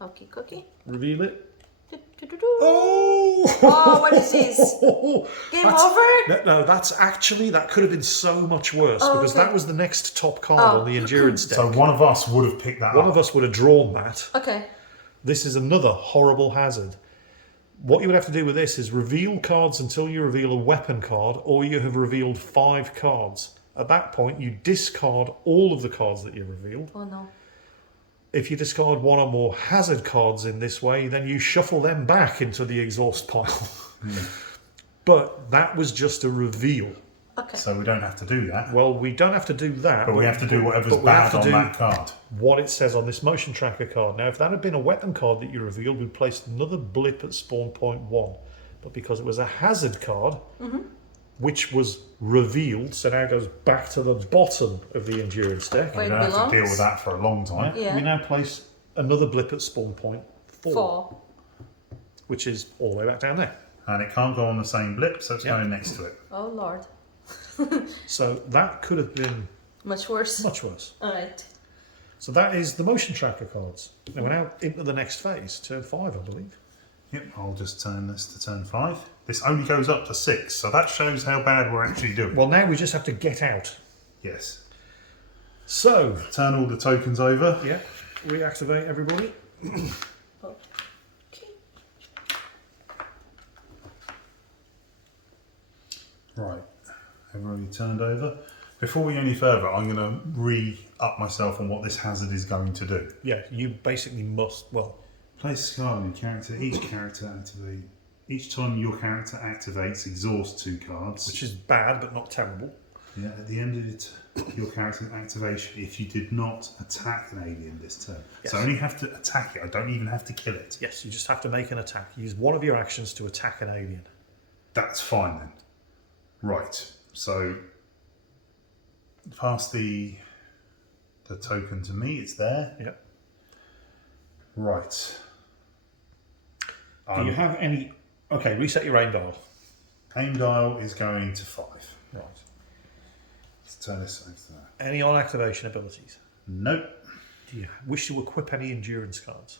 Okay, cookie. Reveal it. Do-do-do-do. Oh! Oh, what is this? Game over? No, that could have been so much worse because okay. that was the next top card on the endurance deck. So one of us would have picked that One up. of us would have drawn that. Okay. This is another horrible hazard. What you would have to do with this is reveal cards until you reveal a weapon card or you have revealed 5 cards. At that point, you discard all of the cards that you revealed. Oh no. If you discard 1 or more hazard cards in this way, then you shuffle them back into the exhaust pile. But that was just a reveal. Okay. So we don't have to do that. Well, we don't have to do that. But we have to do whatever's but we have bad to on do that card. what it says on this motion tracker card. Now, if that had been a weapon card that you revealed, we'd placed another blip at spawn point 1. But because it was a hazard card, which was revealed, so now it goes back to the bottom of the endurance deck. Where We it don't have to deal belongs. with that for a long time. Yeah. We now place another blip at spawn point 4, 4. which is all the way back down there. And it can't go on the same blip, so it's Yeah. going next to it. Oh lord. So that could have been Much worse. much worse. Alright. So that is the motion tracker cards. Now we're now into the next phase, turn 5, I believe. Yep, I'll just turn this to turn 5. This only goes up to 6, so that shows how bad we're actually doing. Well, now we just have to get out. Yes. So, Turn all the tokens over. yeah, reactivate everybody. Okay. Right. Everybody turned over. Before we go any further, I'm going to re-up myself on what this hazard is going to do. Yeah, you basically must, well, Place a card on your character. Each time your character activates, exhaust 2 cards. which is bad but not terrible. Yeah, at the end of your character's activation, if you did not attack an alien this turn. Yes. So I only have to attack it, I don't even have to kill it. Yes, you just have to make an attack. Use one of your actions to attack an alien. That's fine then. Right, so pass the token to me, it's there. Yep. Right. Do you have any... Okay, reset your aim dial. Aim dial is going to 5. Right. Let's turn this over to that. Any on activation abilities? Nope. Do you wish to equip any endurance cards?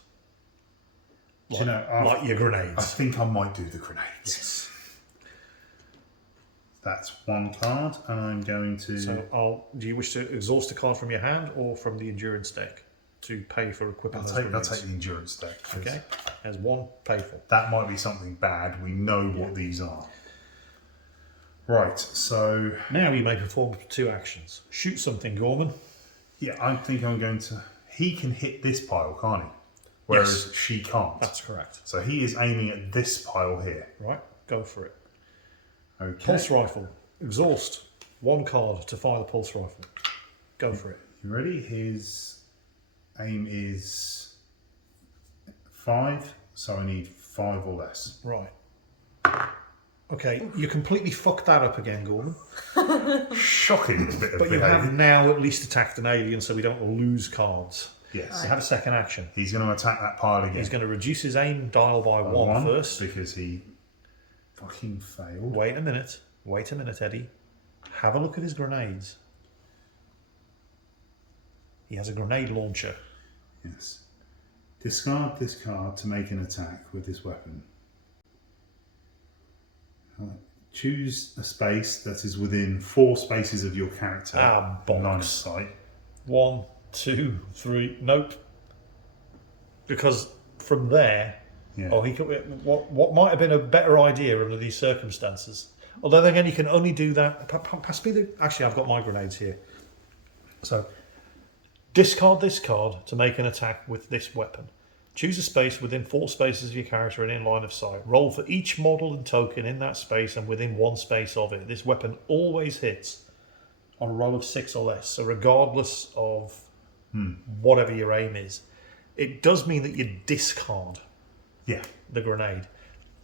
Do you know, Like your I grenades? think I might do the grenades. Yes. That's 1 card, and I'm going to... So, do you wish to exhaust a card from your hand or from the endurance deck to pay for equipping I'll those take grenades? the endurance deck. 'Cause Okay, there's 1 pay for. that might be something bad. We know what these are. Right, so... Now you may perform 2 actions. Shoot something, Gorman. Yeah, I think I'm going to... He can hit this pile, can't he? Whereas Yes. she can't. That's correct. So he is aiming at this pile here. Right, go for it. Okay. Pulse rifle. Exhaust 1 card to fire the pulse rifle. Go for it. You ready? His aim is 5, so I need 5 or less. Right. Okay, you completely fucked that up again, Gorman. Shocking bit of But you behaviour. have now at least attacked an alien, so we don't lose cards. Yes. You have a second action. He's going to attack that pile again. He's going to reduce his aim dial by 1 first. Because he fucking failed. Wait a minute, Eddie. Have a look at his grenades. He has a grenade launcher. Yes. Discard this card to make an attack with this weapon. Choose a space that is within 4 spaces of your character. Ah, line of bollocks. sight. 1, 2, 3. Nope. Because from there, Yeah. he could. What might have been a better idea under these circumstances Although then again, you can only do that. Pass me the. Actually, I've got my grenades here. So, discard this card to make an attack with this weapon. Choose a space within 4 spaces of your character and in line of sight. Roll for each model and token in that space and within 1 space of it. This weapon always hits on a roll of 6 or less. So regardless of whatever your aim is, it does mean that you discard the grenade.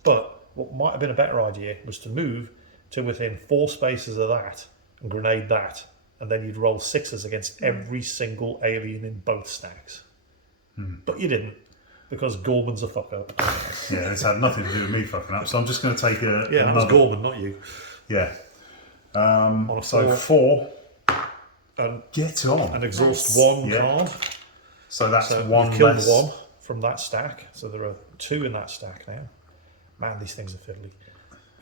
But what might have been a better idea was to move to within 4 spaces of that and grenade that. And then you'd roll 6s against every single alien in both stacks. But you didn't. Because Gorman's a fuck up. Yeah, it's had nothing to do with me fucking up. So I'm just going to take a. Yeah, that was Gorman, not you. Yeah. On a So 4. 4. Get on. And exhaust Nice. 1 card. So that's So one you've killed less. 1 from that stack. So there are 2 in that stack now. Man, these things are fiddly.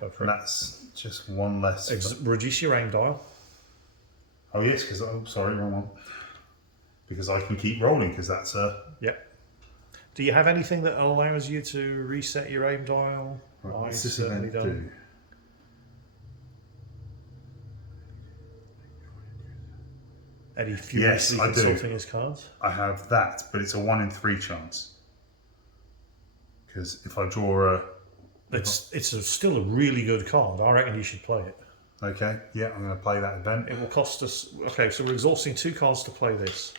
Go for And it. that's just 1 less. Reduce your aim dial. Oh yes, because sorry, wrong one. Because I can keep rolling because that's a. Yep. Do you have anything that allows you to reset your aim dial? Right, I what's this certainly event don't. do? Eddie furiously I do. consulting his cards. I have that, but it's a 1 in 3 chance. Because if I draw a. Still a really good card. I reckon you should play it. Okay, yeah, I'm going to play that event. It will cost us. Okay, so we're exhausting 2 cards to play this.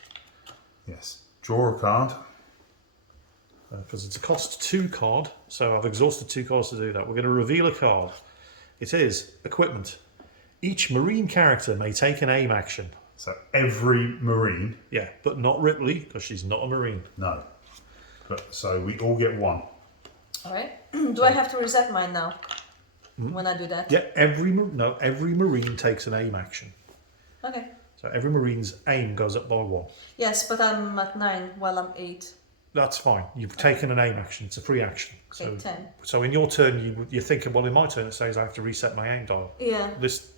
Yes. Draw a card. Because it's a cost 2 card, so I've exhausted 2 cards to do that. We're going to reveal a card. It is equipment. Each marine character may take an aim action. So every Marine. Yeah, but not Ripley, because she's not a marine. No. But so we all get 1. Alright. Do I have to reset mine now? When I do that? Yeah, every marine takes an aim action. Okay. So every marine's aim goes up by 1. Yes, but I'm at 9 while I'm 8. That's fine. You've taken an aim action. It's a free action. Okay, So, 10. so in your turn, you're thinking, well, in my turn, it says I have to reset my aim dial. Yeah.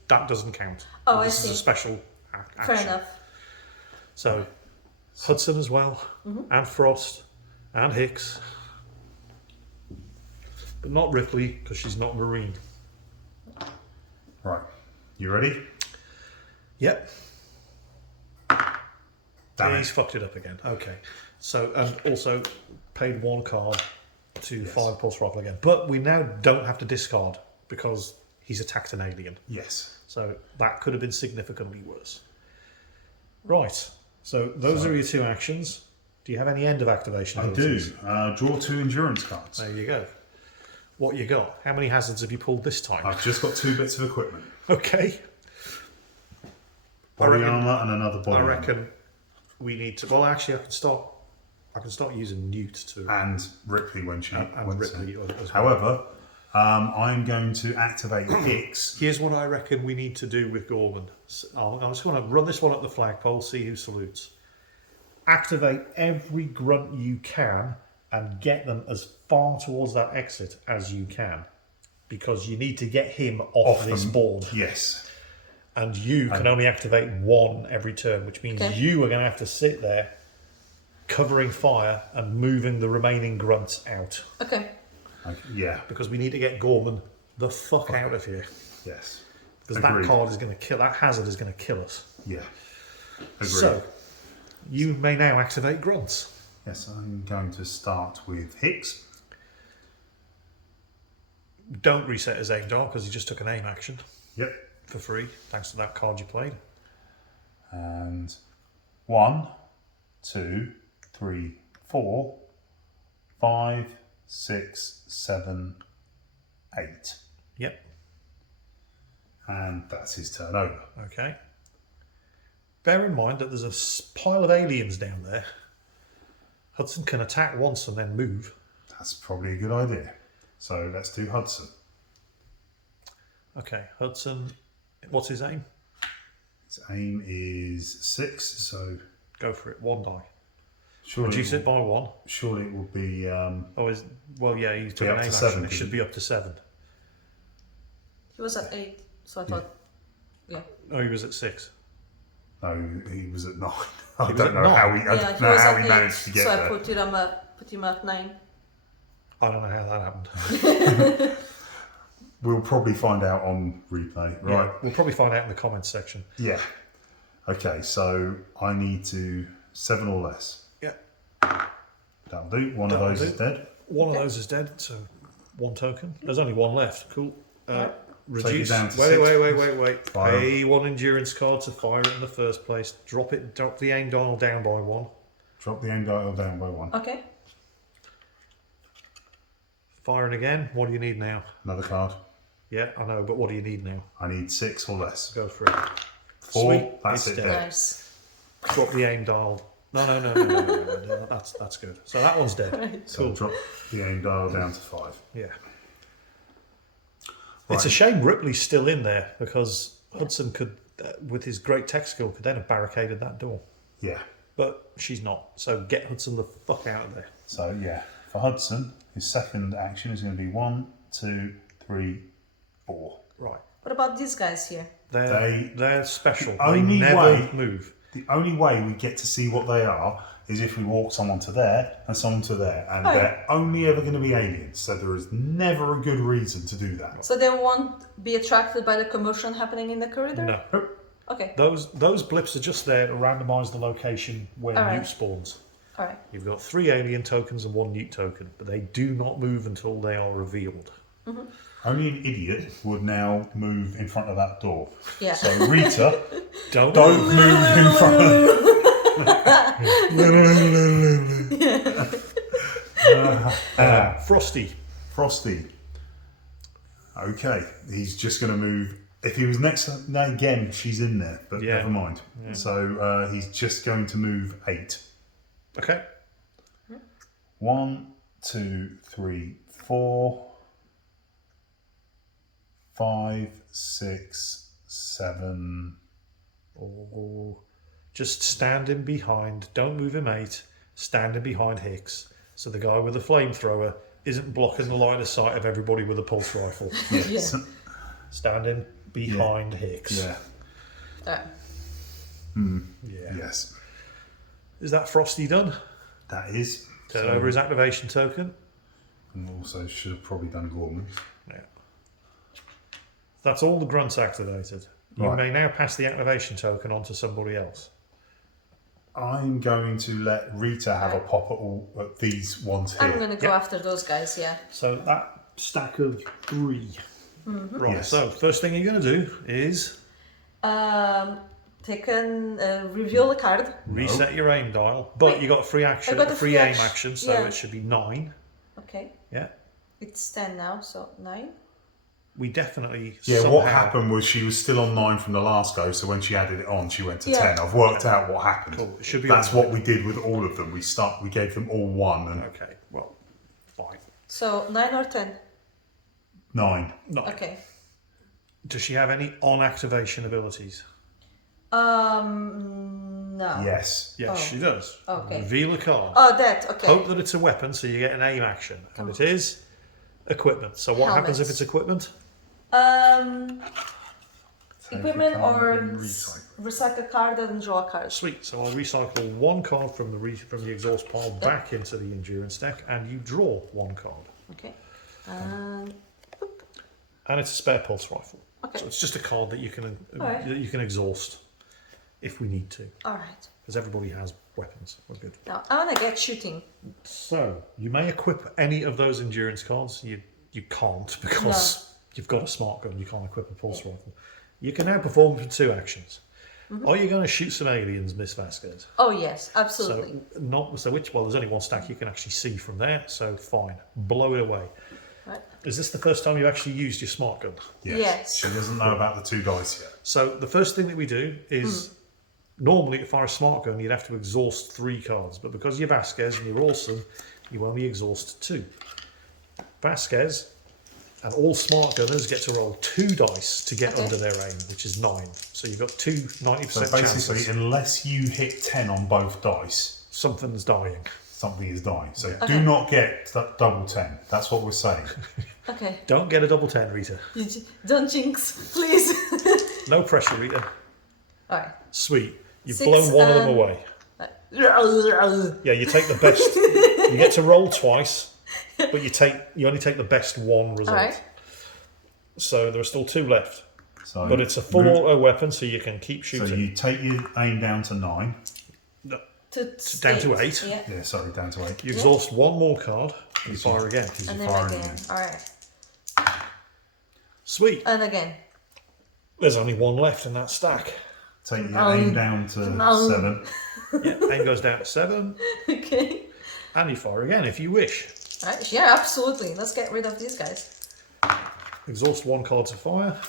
That doesn't count. Oh, this I see. is a special action. Fair enough. So Hudson as well, and Frost, and Hicks, but not Ripley because she's not marine. Right. You ready? Yep. Damn He's it. fucked it up again. Okay. So, and also paid 1 card to 5 pulse rifle again. But we now don't have to discard because he's attacked an alien. Yes. So that could have been significantly worse. Right. So those are your 2 actions. Do you have any end of activation I do. abilities? Draw 2 endurance cards. There you go. What you got? How many hazards have you pulled this time? I've just got 2 bits of equipment. Okay. Body reckon- armour and another body I armour. reckon we need to. Well, actually, I can start using Newt to And Ripley when she and wants Ripley to. as well. However, I'm going to activate Hicks. Here's what I reckon we need to do with Gorman. I'm just going to run this one up the flagpole, see who salutes. Activate every grunt you can and get them as far towards that exit as you can. Because you need to get him off this them. board. Yes. And you can only activate 1 every turn, which means Okay. you are going to have to sit there covering fire and moving the remaining grunts out. Okay. Yeah. Because we need to get Gorman the fuck out of here. Yes. Because Agreed. that card is going to kill, that hazard is going to kill us. Yeah. Agreed. So, you may now activate grunts. Yes, I'm going to start with Hicks. Don't reset his aim dial because he just took an aim action Yep. for free, thanks to that card you played. And 1, 2, 3, 4, 5, 6, 7, 8. Yep, And that's his turn over. okay. Bear in mind that there's a pile of aliens down there. Hudson can attack once and then move. That's probably a good idea. So let's do Hudson. Okay, Hudson, what's his aim? His aim is 6, so Go for it, 1 die. surely, Reduce it by 1. surely it will be... Well, yeah, he took Be an up aim to action. 7, It should didn't be up to 7. He was at 8, so I thought, yeah. Oh, he was at 6. No, he was at 9. I was don't at know 9? how he, I Yeah, don't he know was how at he 8, managed to get so there. I put him at 9. I don't know how that happened. We'll probably find out on replay, right? Yeah, we'll probably find out in the comments section. Yeah. Okay, so I need to 7 or less. Yeah. That'll do. One of That'll those do. is dead. One of those is dead, so 1 token. There's only 1 left. Cool. Reduce. down to Wait. Fire. Pay 1 endurance card to fire it in the first place. Drop the aim dial down by 1. Drop the aim dial down by 1. Okay. Firing again. What do you need now? Another card. Yeah, I know, but what do you need now? I need 6 or less. Go for it. 4. Sweet, That's it's it. dead. Dead. Nice. Drop the aim dial. No. That's good. So that one's dead. Right. So Cool. drop the aim dial down to 5. Yeah. Right. It's a shame Ripley's still in there because Hudson could, with his great tech skill, could then have barricaded that door. Yeah. But she's not. So get Hudson the fuck out of there. So yeah, for Hudson, his second action is going to be 1, 2, 3, 4. Right. What about these guys here? They're special. They Only never way- move. The only way we get to see what they are is if we walk someone to there and someone to there, and Oh, yeah. they're only ever going to be aliens. So there is never a good reason to do that. So they won't be attracted by the commotion happening in the corridor? No. Okay. Those blips are just there to randomise the location where All right. Newt spawns. All right. You've got 3 alien tokens and 1 Newt token, but they do not move until they are revealed. Only an idiot would now move in front of that door. Yeah. So Rita, Don't don't move in front of Frosty. Frosty. Okay, he's just going to move. If he was next to no, again, she's in there, but Yeah. never mind. So he's just going to move 8. Okay. 1, 2, 3, 4, 5, 6, 7. Oh, just standing behind. Don't move him 8. Standing behind Hicks, so the guy with the flamethrower isn't blocking the line of sight of everybody with a pulse rifle. Yes. Standing behind Hicks. Yeah. All right. Yeah. Yes. Is that Frosty done? That is. Turn over his activation token. And also should have probably done Gorman. Yeah. That's all the grunts activated. You Right. may now pass the activation token on to somebody else. I'm going to let Rita have a pop at these ones here. I'm going to go Yeah. after those guys, yeah. So that stack of 3. Right, Yes. so first thing you're going to do is Reveal a card. reset your aim dial, but Wait, you got a free action, I got a a free free aim action, action, so yeah. it should be 9. Okay. Yeah, It's 10 now, so 9. we definitely Yeah, somehow, what happened was she was still on 9 from the last go, so when she added it on, she went to Yeah. 10. I've worked out what happened. Cool. It should be That's on. what we did with all of them. We gave them all 1 and Okay, well, fine. So 9 or 10? 9. 9. Okay. Does she have any on activation abilities? No. Yes. Yes, Oh. she does. Okay. Reveal a card. Oh, that, okay. Hope that it's a weapon, so you get an aim action, and it is equipment. So what happens if Helmets. it's equipment? Equipment or Recycle. recycle card and draw a card. Sweet. So I'll recycle 1 card from the exhaust pile back into the endurance deck, and you draw 1 card. Okay. And it's a spare pulse rifle. Okay. So it's just a card that you can Alright. that you can exhaust if we need to, All right. because everybody has weapons. We're good. Now I want to get shooting. So you may equip any of those endurance cards. You can't because you've got a smart gun. You can't equip a pulse rifle. You can now perform for 2 actions. Are you going to shoot some aliens, Miss Vasquez? Oh yes, absolutely. So which? Well, there's only 1 stack you can actually see from there. So fine, blow it away. Right. Is this the first time you actually used your smart gun? Yes. She doesn't know about the 2 dice yet. So the first thing that we do is normally to fire a smart gun you'd have to exhaust 3 cards, but because you're Vasquez and you're awesome, you only exhaust 2. Vasquez and all smart gunners get to roll 2 dice to get Okay. under their aim, which is 9. So you've got 2 90% So basically, chances unless you hit 10 on both dice, something's dying. something is dying. So Okay. do not get that double 10. That's what we're saying. Okay. Don't get a double 10, Rita. Don't jinx, please. No pressure, Rita. All right. Sweet. You've 6, blown one of them away. Yeah, you take the best. You get to roll twice, but you only take the best 1 result. All right. So there are still 2 left. So But it's a full auto weapon, so you can keep So shooting. you take your aim down to 9. No, To down to 8. Yeah. Yeah, sorry, down to 8. You exhaust 1 more card and Yes, fire you- again. Because And you're then firing again. again. Alright. Sweet. And again. There's only 1 left in that stack. Take your aim down to 7. Yeah, aim goes down to 7, Okay. and you fire again if you wish. Alright, yeah, absolutely. Let's get rid of these guys. Exhaust 1 card to fire,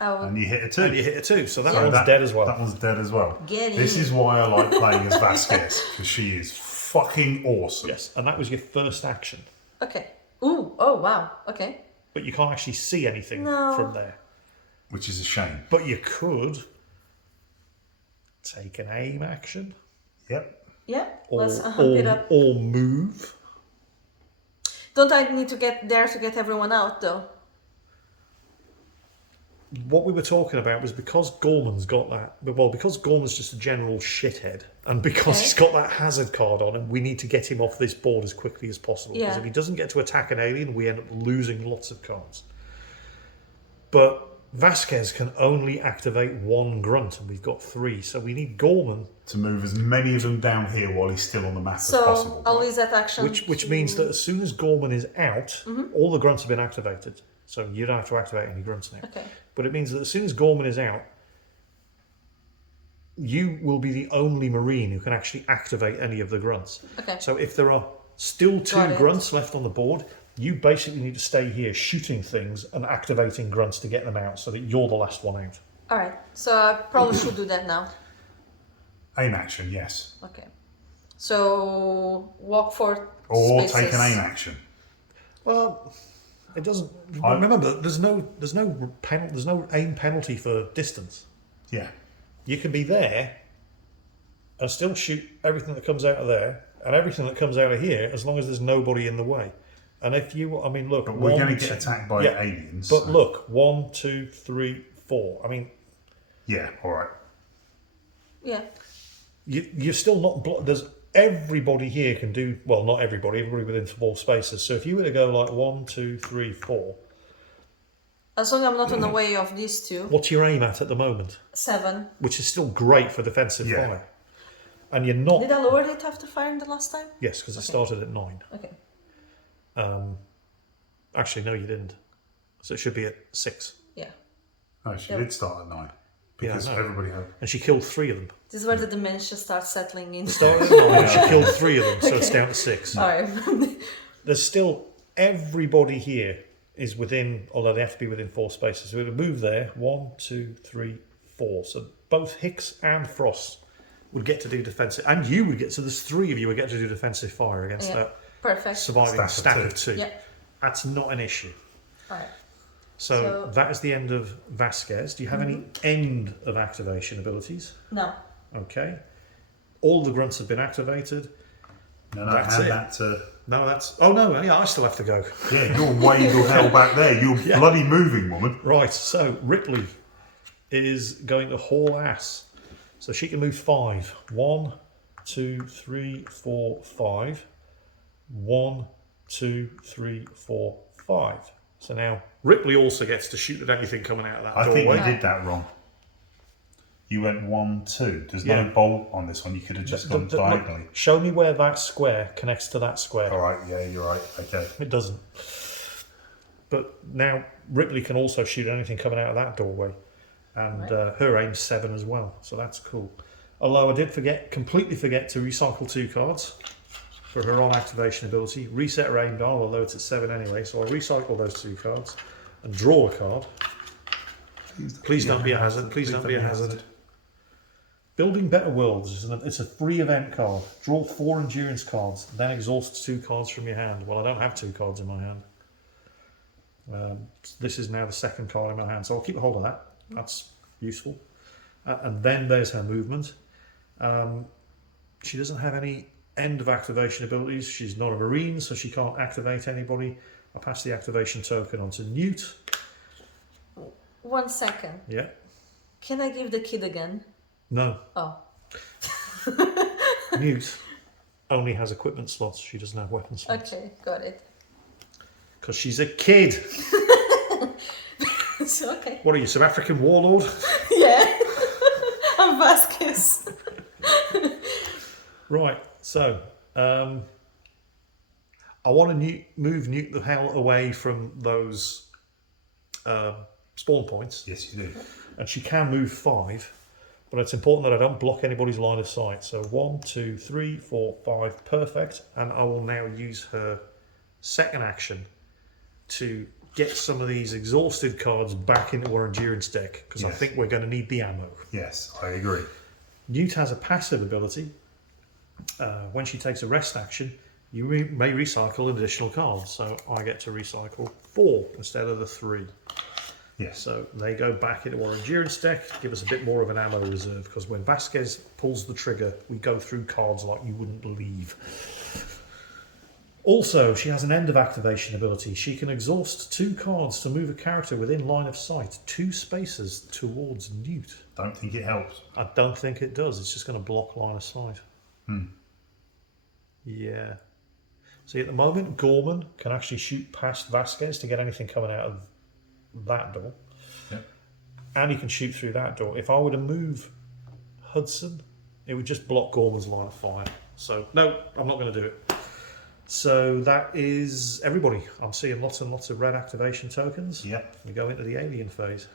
And you hit a 2. and you hit a 2, so that Yeah. one's dead as well. That one's dead as well. Get This in. is why I like playing as Vasquez, because she is fucking awesome. Yes, and that was your first action. Okay. Ooh, oh wow. Okay. But you can't actually see anything No. from there. Which is a shame. But you could take an aim action, Yep. Yeah. or, Let's hump it up. or move. Don't I need to get there to get everyone out though? What we were talking about was because Gorman's got that. Well, because Gorman's just a general shithead, and because Okay. he's got that hazard card on him, we need to get him off this board as quickly as possible. Because Yeah. if he doesn't get to attack an alien, we end up losing lots of cards. But Vasquez can only activate 1 grunt, and we've got 3, so we need Gorman, To move as many of them down here while he's still on the map as So possible. I'll use that action. which means that as soon as Gorman is out, all the grunts have been activated. So you don't have to activate any grunts now. Okay. But it means that as soon as Gorman is out, you will be the only Marine who can actually activate any of the grunts. Okay. So if there are still 2 Got it. grunts left on the board, you basically need to stay here shooting things and activating grunts to get them out so that you're the last one out. Alright. So I probably should do that now. Aim action, yes. Okay. So walk for Or spaces. take an aim action. Well, it doesn't. I- Remember, there's no aim penalty for distance. Yeah. You can be there and still shoot everything that comes out of there and everything that comes out of here as long as there's nobody in the way. And if you, I mean, look, But we're 1, going to get 2 attacked by yeah, aliens. But so- look, 1, 2, 3, 4. I mean, Yeah, alright. Yeah. you're still not. There's everybody here can do well. Not everybody. Everybody within 4 spaces. So if you were to go like 1, 2, 3, 4, As long as I'm not in the way of these 2. what's your aim at the moment? 7. Which is still great for defensive Yeah. fire. And you're not. Did I lower it after firing the last time? Yes, because it started at 9. Okay. Actually, no, you didn't. So it should be at 6. Yeah. No, she Yeah. did start at 9. Because Yeah, I know. everybody had... And she killed 3 of them. This is where the dementia starts settling in. Started at 9, she killed 3 of them, so it's Okay. down to 6. Alright. There's still everybody here is within, although they have to be within 4 spaces. So we're going to move there. 1, 2, 3, 4. So both Hicks and Frost would get to do defensive, and you would get. So there's 3 of you would get to do defensive fire against Yeah. that Perfect. surviving Stack stack of of 2. Yeah. That's not an issue. Alright. So So- that is the end of Vasquez. Do you have any end of activation abilities? No. Okay. All the grunts have been activated. No, That's hand it. that to... No, that's. Oh no, yeah, I still have to go. Yeah, you're way the hell back there. You're bloody moving, woman. Right, so Ripley is going to haul ass. So she can move 5. 1, 2, 3, 4, 5. 1, 2, 3, 4, 5. So now Ripley also gets to shoot at anything coming out of that I think doorway. you did that wrong. You went 1, 2. There's Yeah. no bolt on this one. You could have just gone Look, diagonally. show me where that square connects to that square. Alright, yeah, you're right. Okay. It doesn't. But now Ripley can also shoot anything coming out of that doorway. And her aim's 7 as well. So that's cool. Although I did completely forget to recycle 2 cards for her on activation ability. Reset her aim dial, although it's at 7 anyway. So I'll recycle those 2 cards and draw a card. Please don't be a hazard. Please don't be a hazard. Building Better Worlds. It's a free event card. Draw 4 endurance cards, then exhaust 2 cards from your hand. Well, I don't have 2 cards in my hand. This is now the 2nd card in my hand, so I'll keep a hold of that. That's useful. And then there's her movement. She doesn't have any end of activation abilities. She's not a Marine, so she can't activate anybody. I'll pass the activation token on to Newt. 1 second. Yeah. Can I give the kid again? No. Oh. Newt only has equipment slots. She doesn't have weapon slots. Okay, got it. Because she's a kid. So, okay. What are you, South African warlord? Yeah. I'm Vasquez. Right, so I want to move Newt the hell away from those spawn points. Yes, you do. And she can move 5, but it's important that I don't block anybody's line of sight. So 1, 2, 3, 4, 5, perfect. And I will now use her second action to get some of these exhausted cards back into our endurance deck, because I think we're going to need the ammo. Yes, I agree. Newt has a passive ability. When she takes a rest action, you may recycle an additional card. So I get to recycle 4 instead of the 3. Yes. So they go back into our endurance deck, give us a bit more of an ammo reserve, because when Vasquez pulls the trigger, we go through cards like you wouldn't believe. Also, she has an end of activation ability. She can exhaust 2 cards to move a character within line of sight 2 spaces towards Newt. Don't think it helps. I don't think it does. It's just going to block line of sight. Yeah. See, at the moment, Gorman can actually shoot past Vasquez to get anything coming out of that door. Yep. And he can shoot through that door. If I were to move Hudson, it would just block Gorman's line of fire. So, no, I'm not going to do it. So that is everybody. I'm seeing lots and lots of red activation tokens. Yep. We go into the alien phase.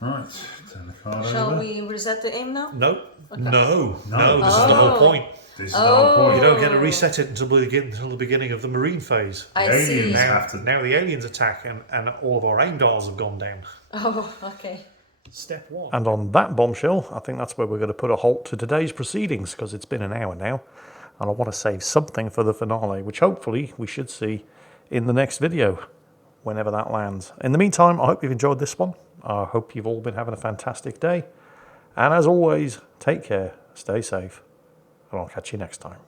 Right, turn the card Shall over. we reset the aim now? No, Okay. no, this is the Oh. whole point. This is the whole You point. don't get to reset it until the beginning of the marine phase. I The see. aliens Now, have to. now the aliens attack and all of our aim dials have gone down. Oh, okay. Step 1. And on that bombshell, I think that's where we're going to put a halt to today's proceedings, because it's been an hour now. And I want to save something for the finale, which hopefully we should see in the next video, whenever that lands. In the meantime, I hope you've enjoyed this one. I hope you've all been having a fantastic day. And as always, take care, stay safe, and I'll catch you next time.